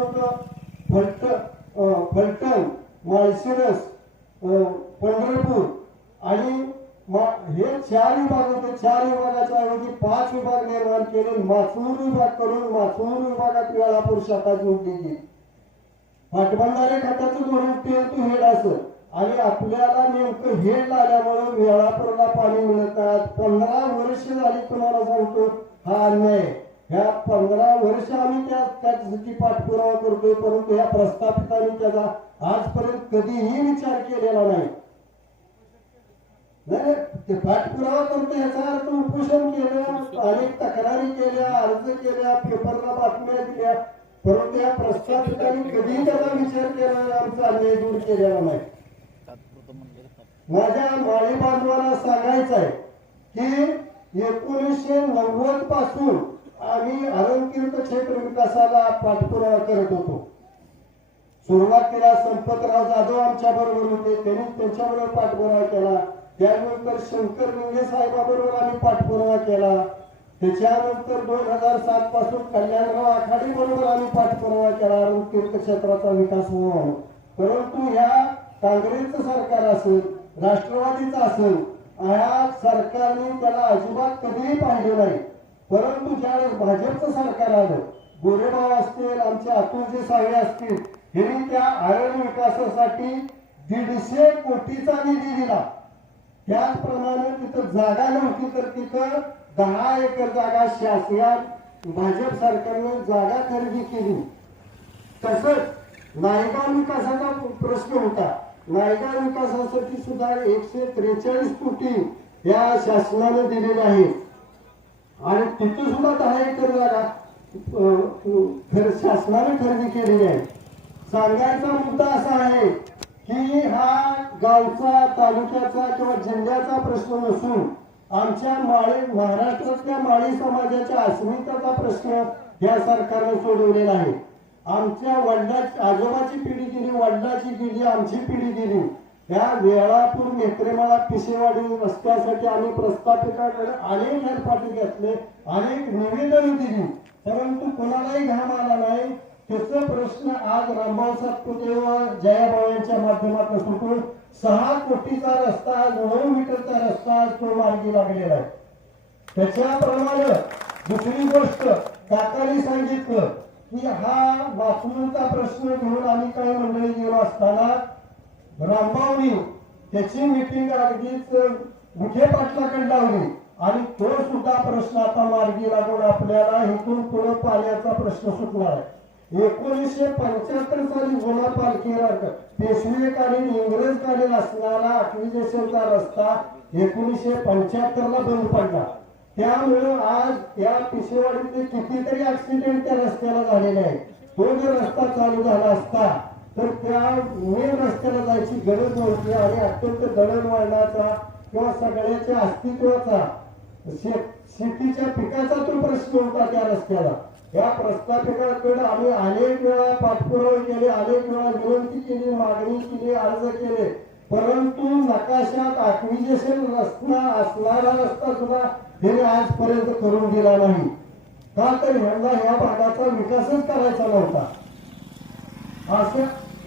होतं फलटण, माळशिरस, पंढरपूर आणि हे 4 विभाग होते. 4 विभागाच्या ऐवजी 5 विभाग निर्माण केले. माचूर विभाग करून माचूर विभागात वेळापूर शाखा जोडली गेली. पाटबंधारे खात्याचं धोरण टेल टू हेड असं आणि आपल्याला नेमकं हेड आल्यामुळे वेळापूरला पाणी मिळतात. 15 वर्ष झाली तुम्हाला सांगतो हा अन्याय. ह्या 15 वर्ष आम्ही त्यासाठी पाठपुरावा करतोय, परंतु ह्या प्रस्थापितांनी त्याचा आजपर्यंत कधीही विचार केलेला नाही. ते पाठपुरावा करतो याचा अर्थ उपोषण केलं, अनेक तक्रारी केल्या, अर्ज केल्या, पेपरला बातम्या दिल्या, परंतु या प्रस्थापितांनी कधीही त्याचा विचार केला, आमचा अन्याय दूर केलेला नाही. माझ्या माळी बांधवांना सांगायचं आहे की 1990 पासून आम्ही अरणतीर्थ क्षेत्र विकासाला पाठपुरावा करत होतो. सुरुवातीला संपतराव जाधव आमच्या बरोबर होते, त्यांनी त्यांच्याबरोबर पाठपुरावा केला. त्यानंतर शंकर लिंगे साहेबाबरोबर आम्ही पाठपुरावा केला. त्याच्यानंतर 2007 पासून कल्याणराव आखाडे बरोबर आम्ही पाठपुरावा केला तीर्थक्षेत्राचा विकास व्हावा. परंतु या काँग्रेसचं सरकार असेल, राष्ट्रवादीचं असेल, या सरकारने त्याला अजिबात कधीही पाहिलं नाही. परंतु ज्यावेळेस भाजपचं सरकार आलं, गोरेबाव असतील, आमचे अतुलजी सावे असतील, यांनी त्या अरण्य विकासासाठी 150 कोटीचा निधी दिला. त्याचप्रमाणे तिथं जागा नव्हती तर तिथं 10 एकर जागा शासनात भाजप सरकारने जागा खरेदी केली. तसंच नायगाव विकासाचा प्रश्न होता. नायगाव विकासासाठी सुद्धा 143 कोटी या शासनाने दिलेले आहेत आणि तिथे सुद्धा 10 एकर जागा शासनाने खरेदी केलेली आहे. सांगायचा मुद्दा असा आहे की हा गावचा, तालुक्याचा किंवा जिल्ह्याचा प्रश्न नसून आमच्या महाराष्ट्रातल्या माळी समाजाच्या अस्मितेचा प्रश्न या सरकारने सोडवलेला आहे. आमच्या आजोबाची पिढी गेली, वडिलाची गेली, आमची पिढी गेली. या वेळापूर, नेत्रेमाळा, पिसेवाडी रस्त्यासाठी आम्ही प्रस्थापिताकडे अनेक हेरपाटी घेतले, अनेक निवेदन दिली, परंतु कोणालाही घाम आला नाही. त्याचा प्रश्न आज रामभाऊ सातपुते व जयाभाऊ यांच्या माध्यमातून सुटून 6 कोटीचा रस्ता, 9 मीटरचा रस्ता तो मार्गी लागलेला आहे. त्याच्याप्रमाणे दुसरी गोष्ट काकांनी सांगितलं की हा बाथरूमचा प्रश्न घेऊन आम्ही काही मंडळी गेलो असताना रामभाऊनी त्याची मीटिंग अगदीच मुखे पाटलाकडे लावली आणि तो सुद्धा प्रश्न आता मार्गी लागून आपल्याला इथून पुढे पाण्याचा प्रश्न सुटणार आहे. 1975 साली जुना पालखी पेशवेकालीन इंग्रजकालीन असणारा अक्विजेशनचा रस्ता 1975 ला बंद पडला. त्यामुळे आज या पिसेवाडीचे कितीतरी ऍक्सिडेंट त्या रस्त्याला झालेले आहेत. तो जर रस्ता चालू झाला असता तर त्या मेन रस्त्याला जायची गरज नव्हती आणि अत्यंत दळणवळणाचा किंवा सगळ्याच्या अस्तित्वाचा, शेतीच्या पिकाचा तो प्रश्न होता त्या रस्त्याला. या प्रस्थापिताकडे आम्ही अनेक वेळा पाठपुरावे केले, अनेक वेळा विनंती केली, मागणी केली, अर्ज केले, परंतु नकाशात अक्विजेशन रस्ता असणारा रस्ता सुद्धा हे आजपर्यंत करून दिला नाही. का तर ह्यांना ह्या भागाचा विकासच करायचा नव्हता.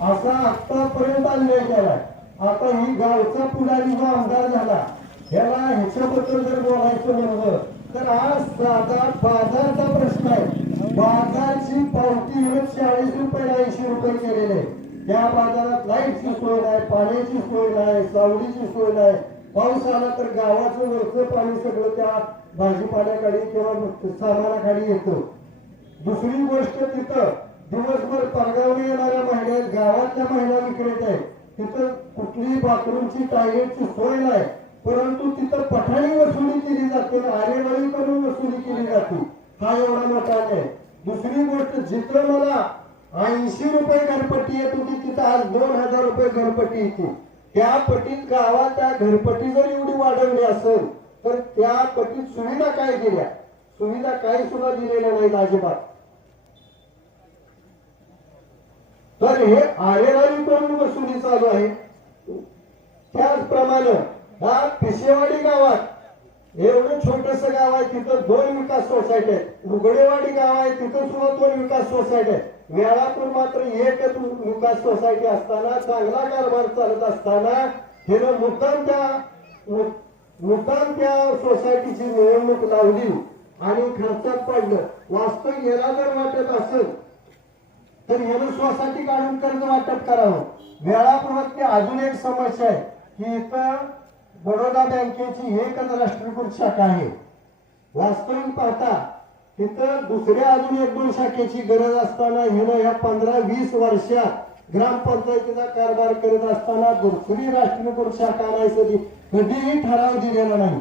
असा आतापर्यंत अन्याय केलाय. आता ही गावचा पुढारी जो आमदार झाला ह्याला ह्याच्याबद्दल जर बोलायचं म्हणलं तर आज साधा बाजारचा प्रश्न आहे. बाजारची पावती 40 रुपये 80 रुपये केलेले. त्या बाजारात लाईटची सोय नाही, पाण्याची सोय नाही, सावलीची सोय नाही. पाऊस आला तर गावाचं वरचं पाणी सगळं त्या भाजीपाल्याखाली किंवा सामानाखाली येतं. दुसरी गोष्ट तिथं दिवसभर परगावणे येणाऱ्या महिला, गावातल्या महिला विक्रेते आहेत, तिथं कुठलीही बाथरूमची, टॉयलेटची सोय नाही, परंतु तिथं पठाणी वसुली केली जाते, आरेवारी करून वसुली केली जाते. हा एवढा मोठा आहे. दुसरी गोष्ट जिथं मला 80 रुपये घरपट्टी येत होती तिथं आज 2000 रुपये घरपट्टी येते. त्या पटीत गावात त्या घरपट्टी जर एवढी वाढवली असेल तर त्या पटीत सुविधा काय दिल्या? सुविधा काही सुद्धा दिलेल्या नाहीत अजिबात. तर हे आरेवारी करून वसुली चालू आहे. त्याचप्रमाणे हा पिसेवाडी गावात एवढं छोटस गाव आहे, तिथं 2 विकास सोसायटी आहेत. उघडेवाडी गाव आहे, तिथं सुद्धा 2 विकास सोसायटी आहेत. वेळापूर मात्र एकच विकास सोसायटी असताना, चांगला कारभार चालत असताना हिनं मुद्दाम त्या सोसायटीची निवडणूक लावली आणि खर्चात पडलं. वास्तव याला जर वाटत असेल तर यानं सोसायटी काढून कर्ज वाटप करावं. वेळापूर्वक अजून एक समस्या आहे की इथं बडोदा बँकेची एकच राष्ट्रीयकृत शाखा आहे. वास्तविक पाहता तिथं दुसऱ्या अजून 1-2 शाखेची गरज असताना हिनं या 15-20 वर्षात ग्रामपंचायतीचा कारभार करत असताना दुसरी राष्ट्रीयकृत शाखा नाही कधीही ठराव दिलेला नाही.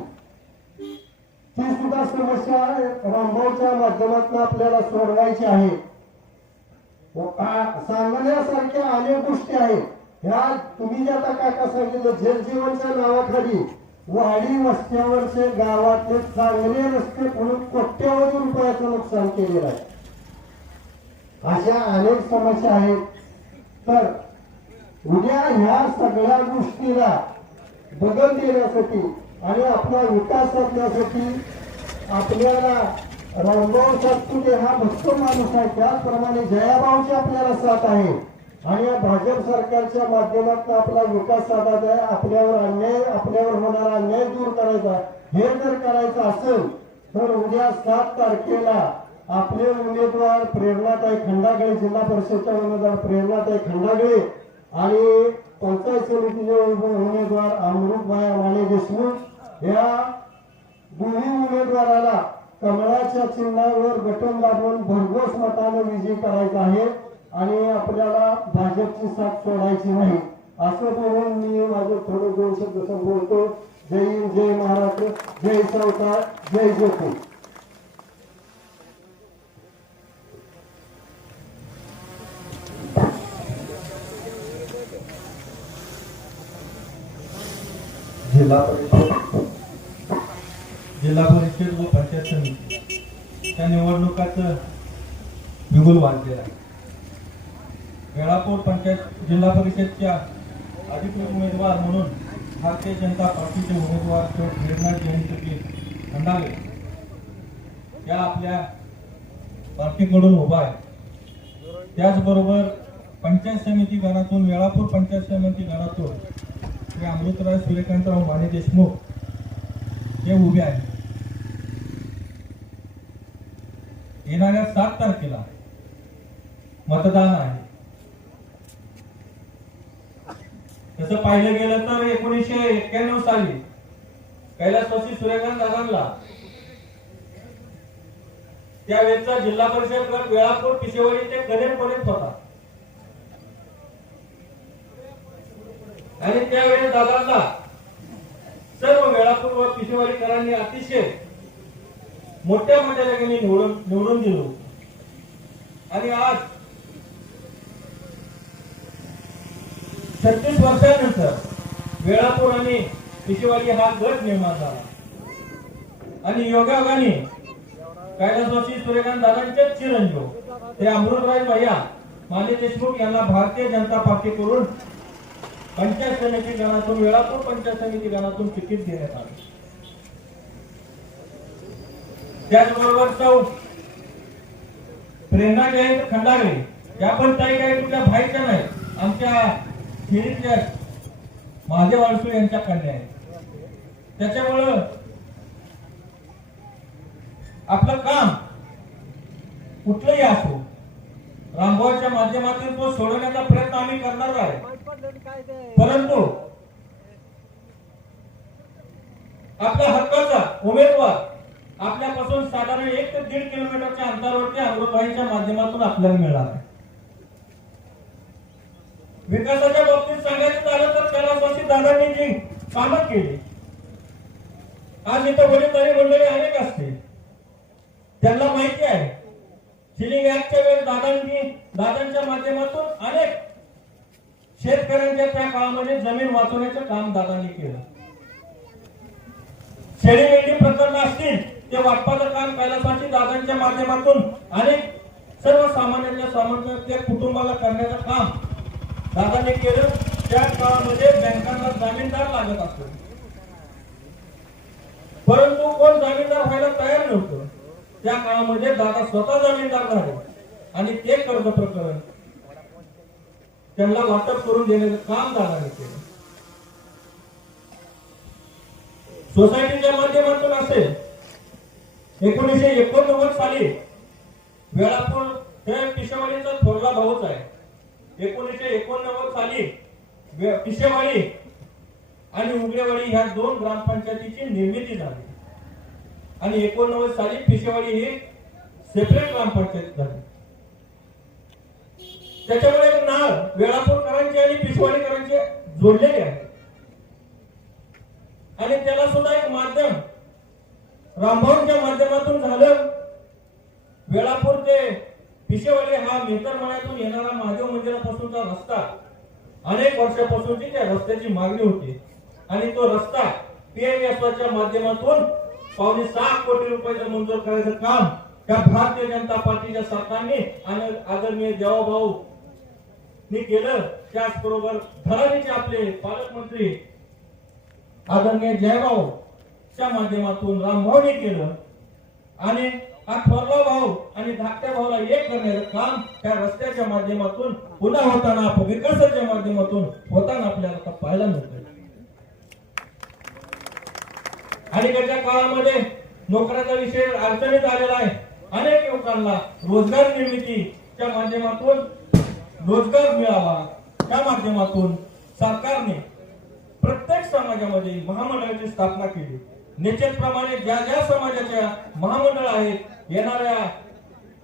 ती सुद्धा समस्या रामभाऊच्या माध्यमातून आपल्याला सोडवायची आहे. सांगण्यासारख्या अनेक गोष्टी आहेत. ह्या तुम्ही जे आता काका सांगितलं जलजीवनच्या नावाखाली वाडी वस्त्यावरचे गावातले चांगले रस्ते म्हणून कोट्यवधी रुपयाचं नुकसान केलेलं आहे. अशा अनेक समस्या आहेत. तर उद्या ह्या सगळ्या गोष्टीला बदल देण्यासाठी आणि आपला विकास साधण्यासाठी आपल्याला रामभाऊ सातपुते हा भक्त माणूस आहे. त्याचप्रमाणे जयाभाऊची आपल्याला साथ आहे आणि या भाजप सरकारच्या माध्यमातून आपला विकास साधायचा आहे. आपल्यावर होणारा अन्याय दूर करायचा. हे जर करायचं असेल तर उद्या 7 तारखेला आपले उमेदवार प्रेरणाताई खंडागळे, जिल्हा परिषदच्या उमेदवार प्रेरणाताई खंडागळे आणि पंचायत समितीचे उमेदवार अमृतबाई माने देशमुख या दोन्ही उमेदवाराला कमळाच्या चिन्हावर बटन दाबून भरघोस मताने विजयी करायचा आहे आणि आपल्याला भाजपची साथ सोडायची नाही. असं बोलून मी माझं थोडं 2 शब्द संबोधतो. जय हिंद, जय महाराष्ट्र, जय सावकार, जय जोशी. जिल्हा परिषद व पंचायत समिती त्या निवडणुकाचं बिगुल वाजलेलं आहे. वेळापूर पंचायत जिल्हा परिषदच्या अधिकृत उमेदवार म्हणून भारतीय जनता पार्टीचे उमेदवार प्रेरणा जयंती खंडागळे या आपल्या पार्टीकडून उभा आहे. त्याचबरोबर पंचायत समिती गणातून वेळापूर पंचायत समिती गणातून श्री अमृतराव सूर्यकांतराव माने देशमुख हे उभे आहेत. येणाऱ्या 7 तारखेला मतदान आहे. तसं पाहिलं गेलं तर 1991 साली कैलासवासी सूर्यकांत दादांना त्यावेळेचा जिल्हा परिषद गट वेळापूर पिशेवाडी ते कनेरपर्यंत होता आणि त्यावेळेस दादांना सर्व वेळापूर व पिशेवाडीकरांनी अतिशय मोठ्या मताने निवडून दिलो आणि आज 36 वर्षानंतर वेळापूर आणि पिशेवाडी हा गट निर्माण झाला आणि योगायोगाने कैलासवासी सूर्यकांत दादांचे चिरंजीव ते अमृतराव भैया माने देशमुख यांना भारतीय जनता पार्टीकडून पंचायत समिती गणातून वेळापूर पंचायत समिती गणातून तिकीट देण्यात आले. त्याचबरोबर सौ प्रेरणा जयंत खंडागळे या पण ताई काही तुमच्या भाईच्या नाही, आमच्या खेरीतल्या महादेव अडसू यांच्या कन्या आहेत. त्याच्यामुळं आपलं काम कुठलंही असो रामभाऊच्या माध्यमातून तो सोडवण्याचा प्रयत्न आम्ही करणार आहे. परंतु आपल्या हक्काचा उमेदवार आपल्यापासून साधारण 1 ते 1.5 किलोमीटरच्या अंतरावरती अमृतभाईच्या माध्यमातून आपल्याला मिळाला आहे. विकासाच्या बाबतीत सांगायचं झालं तर कैलासवासी दादांनी जी कामं केली, आज इथं वडीलधारी मंडळी अनेक असते, त्यांना माहिती आहे. सिलिंग ऍक्टच्या वेळेस दादांच्या माध्यमातून अनेक शेतकऱ्यांच्या त्या काळामध्ये जमीन वाचवण्याचं काम दादांनी केलं. शेळीमेंढी प्रकरण असतील ते वाटपाचं काम कैलासवासी दादांच्या माध्यमातून अनेक सर्वसामान्यांच्या कुटुंबाला करण्याचं काम दादांनी केलं. त्या काळामध्ये बँकांना जामीनदार लागत असतो, परंतु कोण जामीनदार व्हायला तयार नव्हतं. त्या काळामध्ये दादा स्वतः जामीनदार झाले आणि ते कर्ज प्रकरण त्यांना वाटप करून देण्याचं काम दादाने केलं. सोसायटीच्या माध्यमातून असेल 1989 साली वेळापूर हे पिशेवाडीचा थोरला भाऊच आहे. 1989 साली पिशेवाडी आणि उगरेवाडी ह्या 2 ग्रामपंचायतीची निर्मिती झाली आणि 89 साली पिशेवाडी ही सेपरेट ग्रामपंचायत झाली. त्याच्यामुळे एक नाळ वेळापूरकरांचे आणि पिशेवाडीकरांचे जोडलेले आहे आणि त्याला सुद्धा एक माध्यम रामभाऊंच्या माध्यमातून झालं. वेळापूर ते पिशेवाडी हा मेहतरमळ्यातून येणारा महादेव मंदिरापासूनचा रस्ता अनेक वर्षापासूनची त्या रस्त्याची मागणी होती आणि तो रस्ता PMSच्या माध्यमातून 6.25 कोटी रुपयाचं मंजूर करायचं काम त्या भारतीय जनता पार्टीच्या सरकारने आणि आदरणीय देवाभाऊ केलं. त्याचबरोबर धराणीचे आपले पालकमंत्री आदरणीय जयभाऊ च्या माध्यमातून रामभाऊने केलं आणि हा थोरला भाऊ आणि धाकट्या भाऊला एक करण्याचं काम त्या रस्त्याच्या माध्यमातून पुन्हा होताना विकासाच्या माध्यमातून होताना आपल्याला आता पाहायला मिळतं. अलीकडच्या काळामध्ये नोकऱ्याचा विषय अडचणीत आलेला आहे. अनेक युवकांना रोजगार निर्मितीच्या माध्यमातून रोजगार मिळावा त्या माध्यमातून सरकारने प्रत्येक समाजामध्ये महामंडळाची स्थापना केली. निश्चितप्रमाणे ज्या ज्या समाजाच्या महामंडळ आहेत येणाऱ्या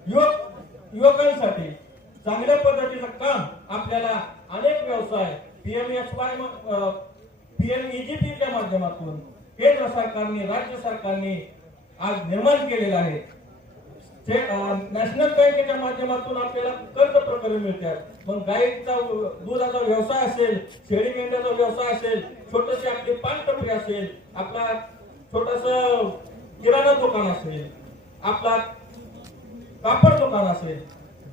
युवकांसाठी चांगल्या पद्धतीचं काम आपल्याला अनेक व्यवसाय PMEGPच्या माध्यमातून केंद्र सरकारने राज्य सरकारने आज निर्माण केलेला आहे. नॅशनल बँकेच्या माध्यमातून आपल्याला कर्ज प्रकरण मिळतात. मग गाईचा दुधाचा व्यवसाय असेल, शेळी मेंढ्याचा व्यवसाय असेल, छोटीशी आपली पान टपरी असेल, आपला छोटस किराणा दुकान असेल, आपला कापड दुकान असेल,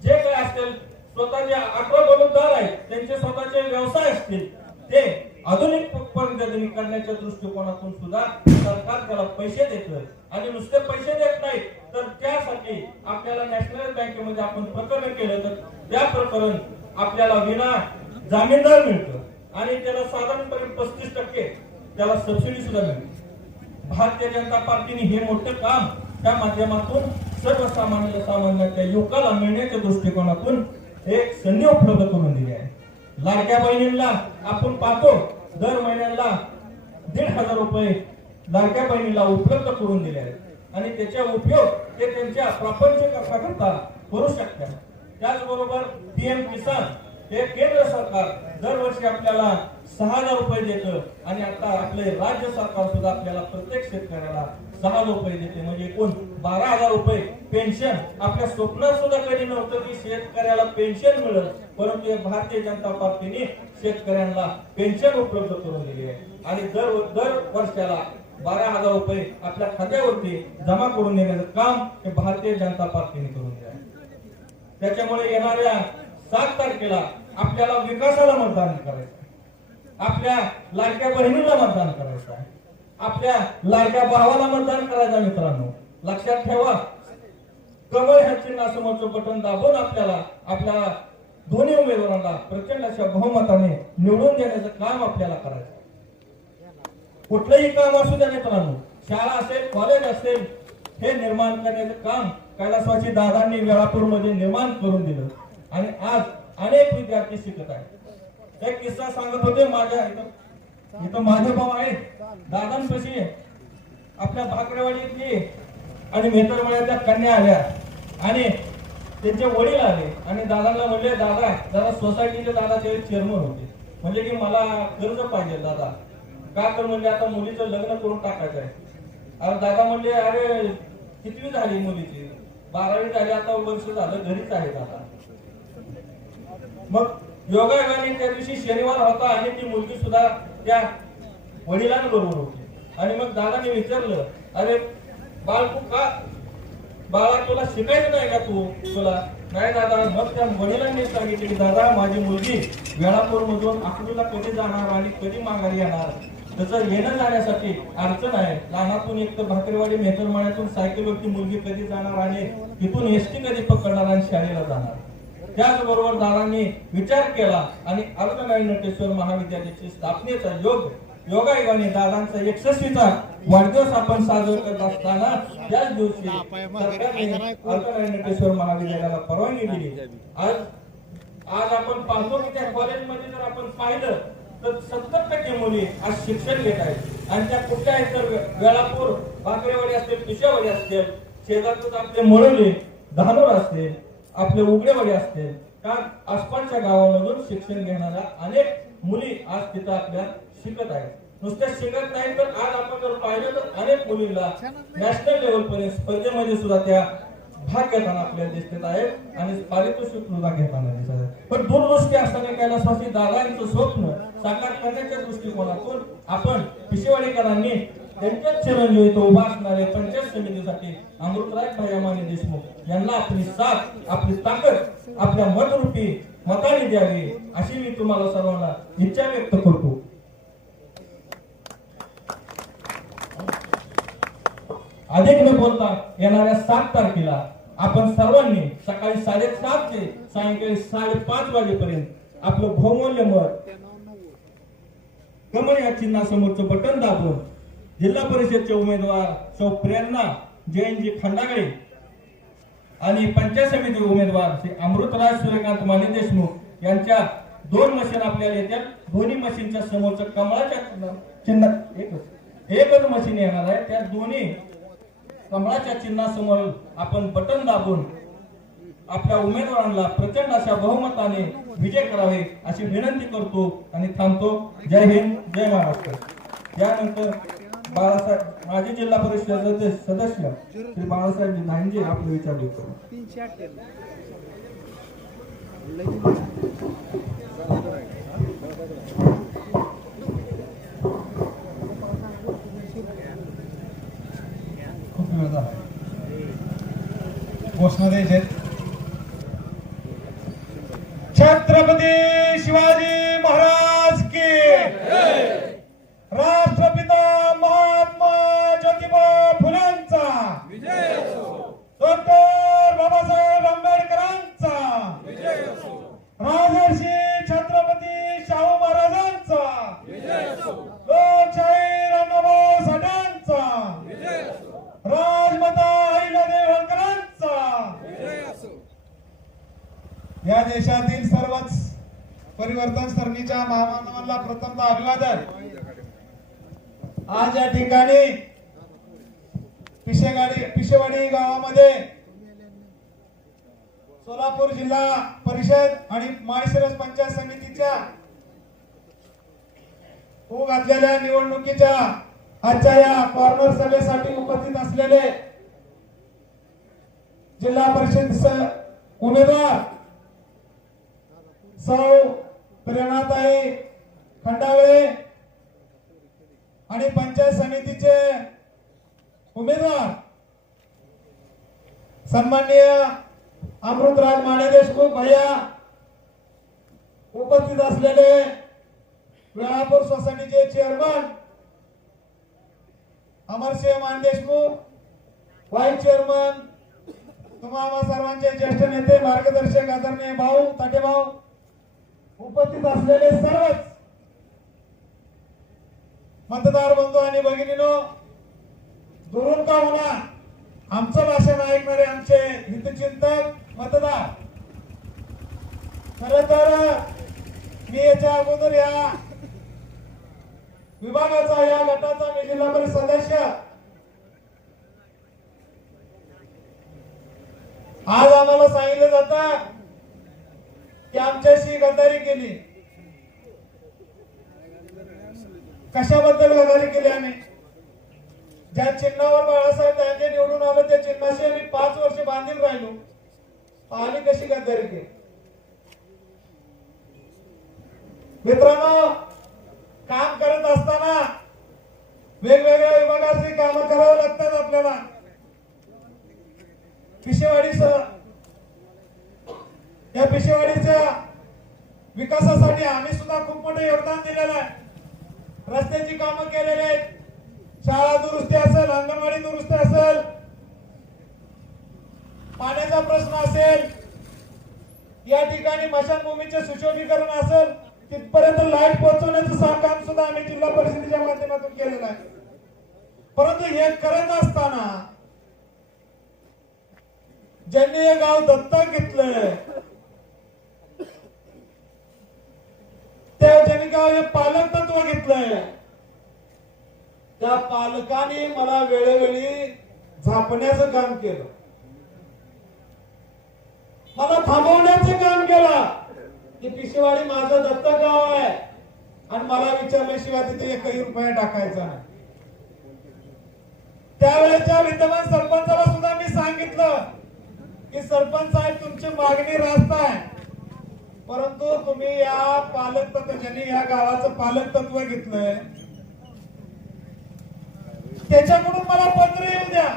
जे काय असेल स्वतःचे 18 गुंतवणूकदार आहेत त्यांचे स्वतःचे व्यवसाय असतील ते आधुनिक पद्धतीने करण्याच्या दृष्टिकोनातून सुद्धा सरकार त्याला पैसे देतं आणि नुसते पैसे देत नाही तर त्यासाठी आपल्याला नॅशनल बँकेमध्ये आपण प्रकरण केलं तर त्या प्रकरण आपल्याला विना जामीनदार मिळतं आणि त्याला साधारणपणे 35% त्याला सबसिडी सुद्धा मिळते. भारतीय जनता पार्टीने हे मोठं काम त्या माध्यमातून सर्वसामान्य युवकाला मिळण्याच्या दृष्टिकोनातून एक संधी उपलब्ध करून दिली आहे. लाडक्या बहिणींना आपण पाहतो दर महिन्याला 1,500 रुपये लाडक्या बहिणीला उपलब्ध करून दिले आहेत आणि त्याचा उपयोग ते त्यांच्या प्रापंचिक करता करू शकतात. त्याचबरोबर PM किसान हे केंद्र सरकार दरवर्षी आपल्याला 6,000 रुपये देतं आणि आता आपले राज्य सरकार सुद्धा आपल्याला प्रत्येक शेतकऱ्याला 6,000 रुपये देते. म्हणजे एकूण 12,000 रुपये पेन्शन. आपल्या स्वप्नात सुद्धा कधी नव्हतं की शेतकऱ्याला पेन्शन मिळेल, परंतु भारतीय जनता पार्टीने शेतकऱ्यांना पेन्शन उपलब्ध करून दिली आहे आणि दर वर्षाला 12,000 रुपये आपल्या खात्यावरती जमा करून देण्याचं काम हे भारतीय जनता पार्टीने करून दिले आहे. त्याच्यामुळे येणाऱ्या 7 तारखेला आपल्याला विकासाला मतदान करायचं, आपल्या लाडक्या बहिणीला मतदान करायचं आहे, आपल्या लाडक्या भावाला मतदान करायचं. मित्रांनो लक्षात ठेवा, कमळ ह्या चिन्हासमोरचं बटन दाबून आपल्याला आपल्या दोन्ही उमेदवारांना प्रचंड अशा बहुमताने निवडून देण्याचं काम आपल्याला करायचं. कुठलंही काम असू द्या मित्रांनो, शाळा असेल, कॉलेज असेल, हे निर्माण करण्याचं काम कैलासवासी दादांनी वेळापूर मध्ये निर्माण करून दिलं आणि आज अनेक विद्यार्थी शिकत आहेत. एक किस्सा सांगत होते, माझ्या इथं माझे भाऊ आहे दादांपाशी आपल्या भाकरेवाडीतली आणि मेहतरमळ्याच्या कन्या आल्या आणि त्यांचे वडील आले आणि दादांना म्हणले, दादा सोसायटीचे दादा ते चेअरमन होते, म्हणजे की मला कर्ज पाहिजे दादा. का तर म्हणजे आता मुलीचं लग्न करून टाकायचं आहे. अरे दादा म्हणले, अरे कितवी झाली मुलीची? 12वी झाली, आता वर्ष झालं घरीच आहे दादा. मग योगायोगाने त्या दिवशी शनिवार होता आणि ती मुलगी सुद्धा त्या वडिलांबरोबर होती आणि मग दादाने विचारलं, अरे बाळकू का बाळा तुला शिकायचं नाही का तुला? नाही दादा. मग त्या वडिलांनी सांगितले की दादा माझी मुलगी वेळापूर मधून अकलूजला कधी जाणार आणि कधी माघारी येणार त्याचं येणं जाण्यासाठी अडचण आहे. लहानातून एक तर भाकरवाडी मेहतरमाळ्यातून सायकलवरती मुलगी कधी जाणार आणि तिथून एसटी कधी पकडणार आणि शाळेला जाणार. त्याचबरोबर दादांनी विचार केला आणि अर्धनारी नटेश्वर महाविद्यालयाची स्थापनेचा योगायोगाने दादांचा 61वा वाढदिवस आपण साजरा करत असताना त्याच दिवशी सरकारने अर्धनारी नटेश्वर महाविद्यालयाला परवानगी दिली. आज आपण पाहतो की त्या कॉलेजमध्ये जर आपण पाहिलं तर 70% मुली आज शिक्षण घेत आहेत आणि त्या कुठल्या आहेत तर वेळापूर, भाकरेवाडी असतील, पिशावाडी असतील, शेजारच आपले मळवली, धानोर असतील, आपले उगडेवाडी असतील, का आसपासच्या गावामधून शिक्षण घेणाऱ्या अनेक मुली आज तिथं आपल्या शिकत आहेत. नुसत्या शिकत नाही तर आज आपण जर पाहिलं तर अनेक मुलींना नॅशनल लेवल पर्यंत स्पर्धेमध्ये सुद्धा त्या भाग घेताना आपल्याला दिसत आहेत आणि पारितोषिक सुद्धा घेताना दिसत आहेत. पण दूरदृष्टी असताना कैलासवासी दादांचं स्वप्न साकार करण्याच्या दृष्टिकोनातून आपण पिशेवाडीकरांनी त्यांच्याच चिरंजीव इथं उभा असणारे पंचायत समितीसाठी अमृतराज भैया माने देशमुख यांना आपली साथ, आपली ताकद आपल्या मतरूपी मताने द्यावी अशी मी तुम्हाला सर्वांना इच्छा व्यक्त करतो. अधिक न बोलता येणाऱ्या 7 तारखेला आपण सर्वांनी सकाळी 7:30 ते सायंकाळी 5:30 वाजेपर्यंत आपलं बहुमूल्य मत कमळ या चिन्हासमोरचं बटन दाबून जिल्हा परिषदचे उमेदवार सौ प्रेरणा जयंतजी खंडागळे आणि पंचायत समिती उमेदवार श्री अमृतराज सूर्यकांत माने देशमुख यांच्या 2 मशीन आपल्याला येतात. दोन्ही मशीनच्या समोरचं कमळाच्या चिन्ह एकच मशीन येणार आहे. त्या दोन्ही कमळाच्या चिन्हासमोर आपण बटन दाबून आपल्या उमेदवारांना प्रचंड अशा बहुमताने विजय करावे अशी विनंती करतो आणि थांबतो. जय हिंद, जय महाराष्ट्र. यानंतर बाळासाहेब माजी जिल्हा परिषद सदस्य श्री बाळासाहेब नाईंजे आपले विचार देतो. खूप वेळ झाला घोषणा द्यायचे. छत्रपती शिवाजी महाराज की, राष्ट्रपिता महात्मा ज्योतिबा फुलेंचा, डॉक्टर बाबासाहेब आंबेडकरांचा, राजर्षी छत्रपती शाहू महाराजांचा, लोकशाही रामभाऊ साठ्यांचा, राजमाता अहिल्यादेवी होळकरांचा, या देशातील सर्वच परिवर्तन सरणीच्या महामानवांना प्रथमतः अभिवादन. आज या ठिकाणी पिशेवाडी गावामध्ये सोलापूर जिल्हा परिषद आणि माळशिरस पंचायत समितीच्या होऊ घातलेल्या निवडणुकीच्या आजच्या या कॉर्नर सभेसाठी उपस्थित असलेले जिल्हा परिषद उमेदवार सौ प्रेरणाताई खंडागळे आणि पंचायत समितीचे उमेदवार सन्माननीय अमृतराज माने देशमुख भैया, उपस्थित असलेले वेळापूर सोसायटीचे chairman Amarsinh Mane Deshmukh, vice chairman, तुम्हा सर्वांचे ज्येष्ठ नेते मार्गदर्शक आदरणीय भाऊ ताटे भाऊ, उपस्थित असलेले सर्वच मतदार बंधू आणि भगिनीनो, दुरून का होणार आमचं भाषण ऐकणारे आमचे हितचिंतक मतदार. खरं तर मी याच्या अगोदर या विभागाचा, या गटाचा मी जिल्हा परिषद सदस्य. आज आम्हाला सांगितलं जातं की आमच्याशी गद्दारी केली. कशाबद्दल गद्दारी केली आम्ही? ज्या चिन्हावर बाळासाहेब त्यांचे निवडून आलं त्या चिन्हाशी आम्ही 5 वर्ष बांधील राहिलो. आम्ही कशी गद्दारी केली? मित्रांनो, काम करत असताना वेगवेगळ्या विभागाची कामं करावी लागतात आपल्याला. या पिशेवाडीच्या विकासासाठी आम्ही सुद्धा खूप मोठे योगदान दिलेलं आहे. रस्त्याची कामं केलेली आहेत, शाळा दुरुस्ती असेल, अंगणवाडी दुरुस्ती असेल, पाण्याचा प्रश्न असेल, या ठिकाणी मशानभूमीचे सुशोभीकरण असेल, तिथपर्यंत लाईट पोहोचवण्याचं काम सुद्धा आम्ही जिल्हा परिषदेच्या माध्यमातून केलेलं आहे. परंतु हे करत असताना ज्यांनी हे गाव दत्तक घेतलंय, त्या ज्यांनी गाव हे पालक तत्व घेतलंय, त्या पालकांनी मला वेळोवेळी झापण्याचं काम केलं, मला थांबवण्याचं काम केलं की पिशेवाडी माझं दत्तक गाव आहे आणि मला विचारल्याशिवाय तिथे एकही रुपया टाकायचा नाही. त्यावेळेच्या विद्यमान सरपंचाला सुद्धा मी सांगितलं की सरपंच साहेब, तुमची मागणी रास्त आहे, परंतु तुम्ही या पालक तत्व, ज्यांनी या गावाचं पालक तत्व घेतलंय, त्याच्याकडून मला पत्र येऊ द्या,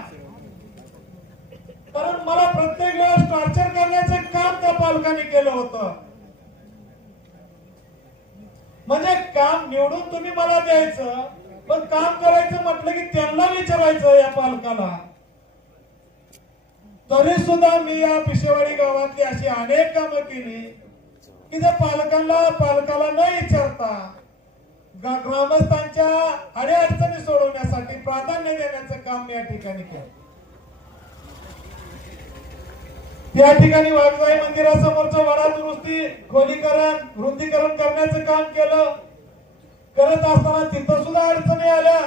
कारण मला प्रत्येक वेळेस टॉर्चर करण्याचं काम त्या पालकांनी केलं होतं. म्हणजे काम निवडून तुम्ही मला द्यायचं, पण काम करायचं म्हटलं की त्यांना विचारायचं या पालकाला. तरी सुद्धा मी या पिशेवाडी गावातली अशी अनेक कामं केली की त्या पालकाला न विचारता ग्रामस्थांच्या अडीअडचणी सोडवण्यासाठी प्राधान्य देण्याचं काम मी या ठिकाणी केलं. त्या ठिकाणी वाघजाई मंदिरासमोरचं वडा दुरुस्ती, खोलीकरण, रुंदीकरण करण्याचं काम केलं. करत असताना तिथं सुद्धा अडचणी आल्या,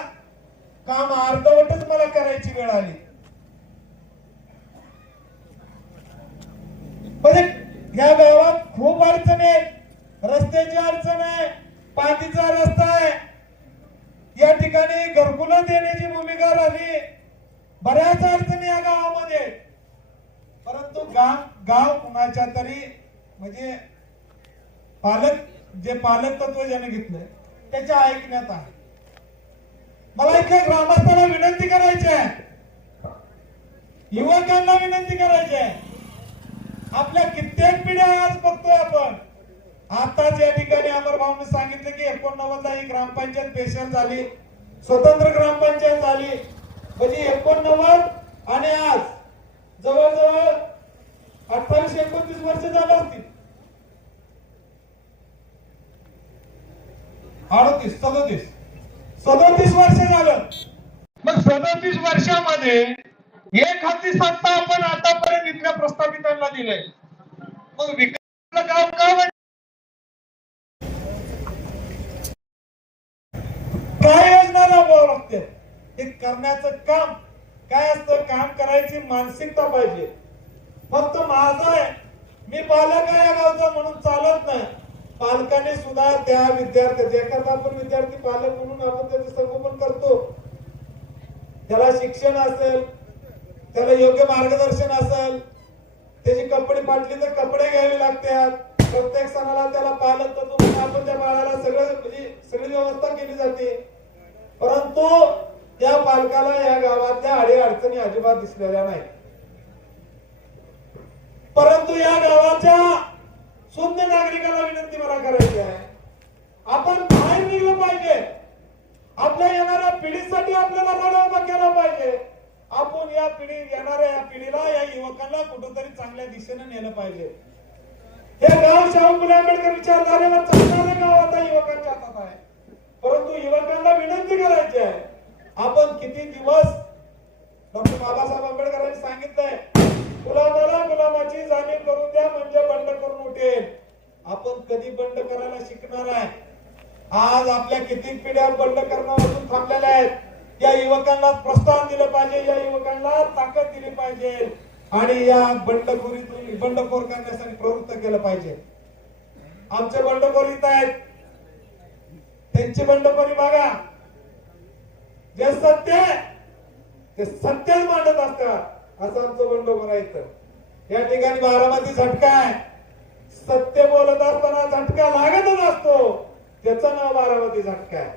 काम अर्धवटच मला करायची वेळ आली. म्हणजे या गावात खूप अडचणी आहेत, रस्त्याची अडचण आहे, पाठीचा रस्ता आहे, या ठिकाणी घरकुलं देण्याची भूमिका राहिली, बऱ्याच अडचणी या गावामध्ये. परंतु गाव कुणाच्या तरी म्हणजे पालक तत्व ज्याने घेतलंय त्याच्या ऐकण्यात आहे. मला इथे ग्रामस्थांना विनंती करायची आहे, युवकांना विनंती करायची आहे, आपल्या कित्येक पिढ्या आज बघतोय आपण. आताच या ठिकाणी अमर भाऊने सांगितलं की 89 ला ही ग्रामपंचायत स्पेशल झाली, स्वतंत्र ग्रामपंचायत झाली. म्हणजे 89 आणि आज जवळजवळ 28-29 वर्ष झालं असतील. 37 वर्ष झालं. मग 37 वर्षामध्ये एक हाती सत्ता आपण आतापर्यंत इथल्या प्रस्थापितांना दिलंय. मग विकासाचं काम का काय योजना राबवावं लागते, हे करण्याचं काम काय असतं, काम करायची मानसिकता पाहिजे. फक्त माझं आहे, मी पालक आहे या गावचा म्हणून चालत नाही. पालकाने सुद्धा त्या विद्यार्थ्याचे, एखादा आपण विद्यार्थी पालक म्हणून आपण त्याचं संगोपन करतो, त्याला शिक्षण असेल, त्याला योग्य मार्गदर्शन असेल, त्याची कपडे फाटली तर कपडे घ्यावे लागतात. प्रत्येक सणाला त्याला पालक तत्व म्हणून आपण त्या बाळाला सगळी व्यवस्था केली जाते. परंतु त्या पालकाला या गावातल्या अडीअडचणी अजिबात दिसलेल्या नाही. परंतु या गावाच्या शुद्ध नागरिकाला विनंती मला करायची आहे, आपण बाहेर निघलं पाहिजे. आपल्या येणाऱ्या पिढीसाठी आपल्याला लढा उभा केला पाहिजे. आपण या येणाऱ्या पिढीला, या युवकांना कुठेतरी चांगल्या दिशेने नेलं पाहिजे. हे गाव शाहू फुले आंबेडकर विचारधारेवर चालणारे गाव आता युवकांच्या हातात आहे. परंतु युवकांना विनंती करायची आहे, आपण किती दिवस डॉक्टर बाबासाहेब आंबेडकरांनी सांगितलंय, गुलामाला गुलामाची जाणीव करून द्या म्हणजे बंड करून उठेल. आपण कधी बंड करायला शिकणार आहे? आज आपल्या किती पिढ्या बंड करण्यापासून थांबलेल्या आहेत. या युवकांना प्रोत्साहन दिलं पाहिजे, या युवकांना ताकद दिली पाहिजे आणि या बंडखोरीतून बंडखोर करण्यासाठी प्रवृत्त केलं पाहिजे. आमचे बंडखोर इथं आहेत, त्यांची बंडखोरी बघा. जे सत्य ते सत्यच मांडत असतात, असं आमचं बंडखोर आहे. या ठिकाणी बारामती झटका आहे, सत्य बोलत असताना झटका लागतच असतो, त्याचं नाव बारामती झटका आहे.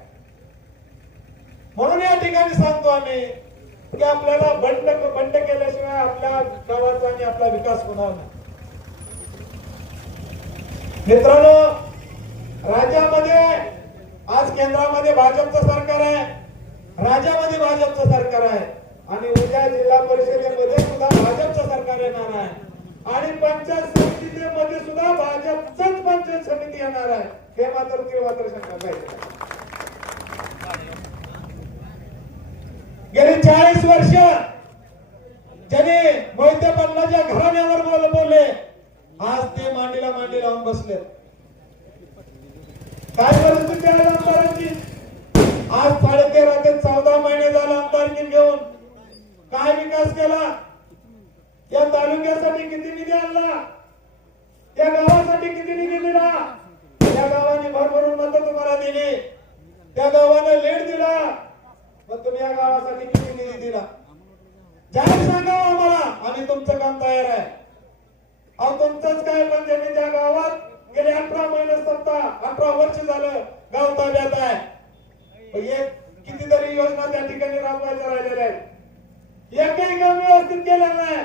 म्हणून या ठिकाणी सांगतो आम्ही की आपल्याला बंड केल्याशिवाय आपल्या गावाचा आणि आपला विकास होणार नाही. मित्रांनो, राज्यामध्ये आज केंद्रामध्ये भाजपचं सरकार आहे, राज्यामध्ये भाजपचं सरकार आहे आणि उद्या जिल्हा परिषदेमध्ये सुद्धा भाजपचं सरकार येणार आहे आणि पंचायत समितीमध्ये सुद्धा भाजपचंच पंचायत समिती येणार आहे. हे मात्र तीव्र शंका पाहिजे. गेली 40 वर्ष ज्यांनी मोहिते पाटलाच्या घराण्यावर बोलले, आज ते मांडीला मांडी लावून बसले. काय परिस्थिती आहे आमदारांची? आज 13.5 ते 14 महिने झाले आमदारकी घेऊन. काय विकास केला? या तालुक्यासाठी किती निधी आणला? त्या गावासाठी किती निधी दिला? त्या गावाने भरभरून मतं तुम्हाला दिली, त्या गावाने लीड दिला, पण तुम्ही या गावासाठी किती निधी दिला? जाहीर सांगा आम्हाला, आम्ही तुमचं काम तयार आहे. अहो तुमचंच काय, पण ज्यांनी त्या गावात गेले 18 महिने सत्ता, 18 वर्ष झालं गाव ताब्यात आहे. कितीतरी योजना त्या ठिकाणी राबवायच्या राहिलेल्या आहेत. एकही काम व्यवस्थित केलं नाही.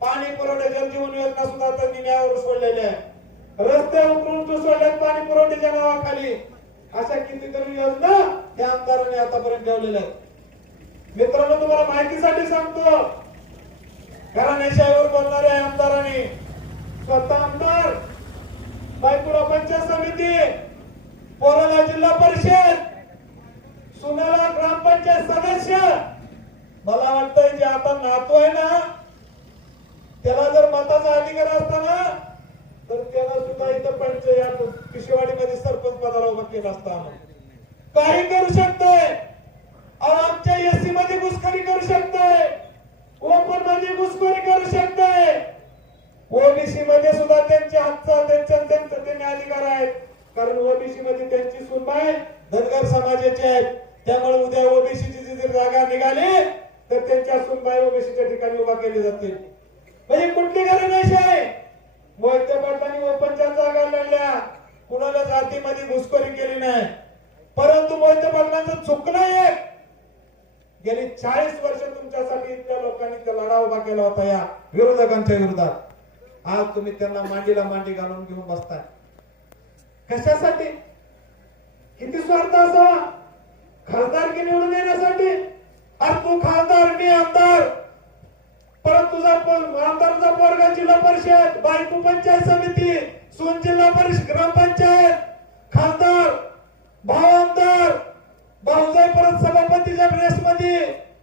पाणी पुरवठा जलजीवन योजना सुद्धा त्यांनी न्यायावर सोडलेल्या आहे. रस्ते उकरून सोडल्यात पाणी पुरवठ्याच्या नावाखाली. अशा कितीतरी योजना त्या आमदारांनी आतापर्यंत ठेवलेल्या आहेत. मित्रांनो, तुम्हाला माहितीसाठी सांगतो, घराणेशाहीवर बोलणाऱ्या आमदारांनी स्वतः आमदार, बायकुडा पंचायत समिती, पोराला जिल्हा परिषद, सुनाला ग्रामपंचायत सदस्य. मला वाटतंय जे आता नातू आहे ना, त्याला जर मताचा अधिकार असताना तर त्याला सुद्धा इथं पंचायत पिशेवाडीमध्ये सरपंच पदाला उभा केला असता. काही करू शकतोय. आमच्या एससी मध्ये घुसखोरी करू शकतोय, ओपन मध्ये घुसखोरी करू शकतोय, ओबीसी मध्ये सुद्धा त्यांचे हक्क, त्यांचे अधिकार आहेत. कारण ओबीसी मध्ये त्यांची सुनबाई धनगर समाजाची आहेत. त्यामुळे उद्या ओबीसीची जी जागा निघाली तर त्यांच्या सुनबाई ओबीसीच्या ठिकाणी उभा केली जातील. म्हणजे कुठली घराण्याशी आहे? मोहिते पाटलांनी ओपनच्या जागा लढल्या, कुणाला जातीमध्ये घुसखोरी केली नाही. परंतु मोहिते पाटलांचं चुकलं एक, गेली 40 वर्ष तुमच्यासाठी इतक्या लोकांनी त्या लढा उभा केला होता या विरोधकांच्या विरोधात. आज तुम्ही त्यांना मांडीला मांडी घालून घेऊन बसताय. कशासाठी? किती स्वार्थ असावा? खासदारकी निवडून येण्यासाठी? आज तू खासदार, मी आमदार, परत तुझा आमदारचा पोरगा जिल्हा परिषद, बायको पंचायत समिती, सून जिल्हा परिषद, ग्रामपंचायत, खासदार, भाऊ आमदार, भाऊजाई परत सभापतीच्या रेसमध्ये,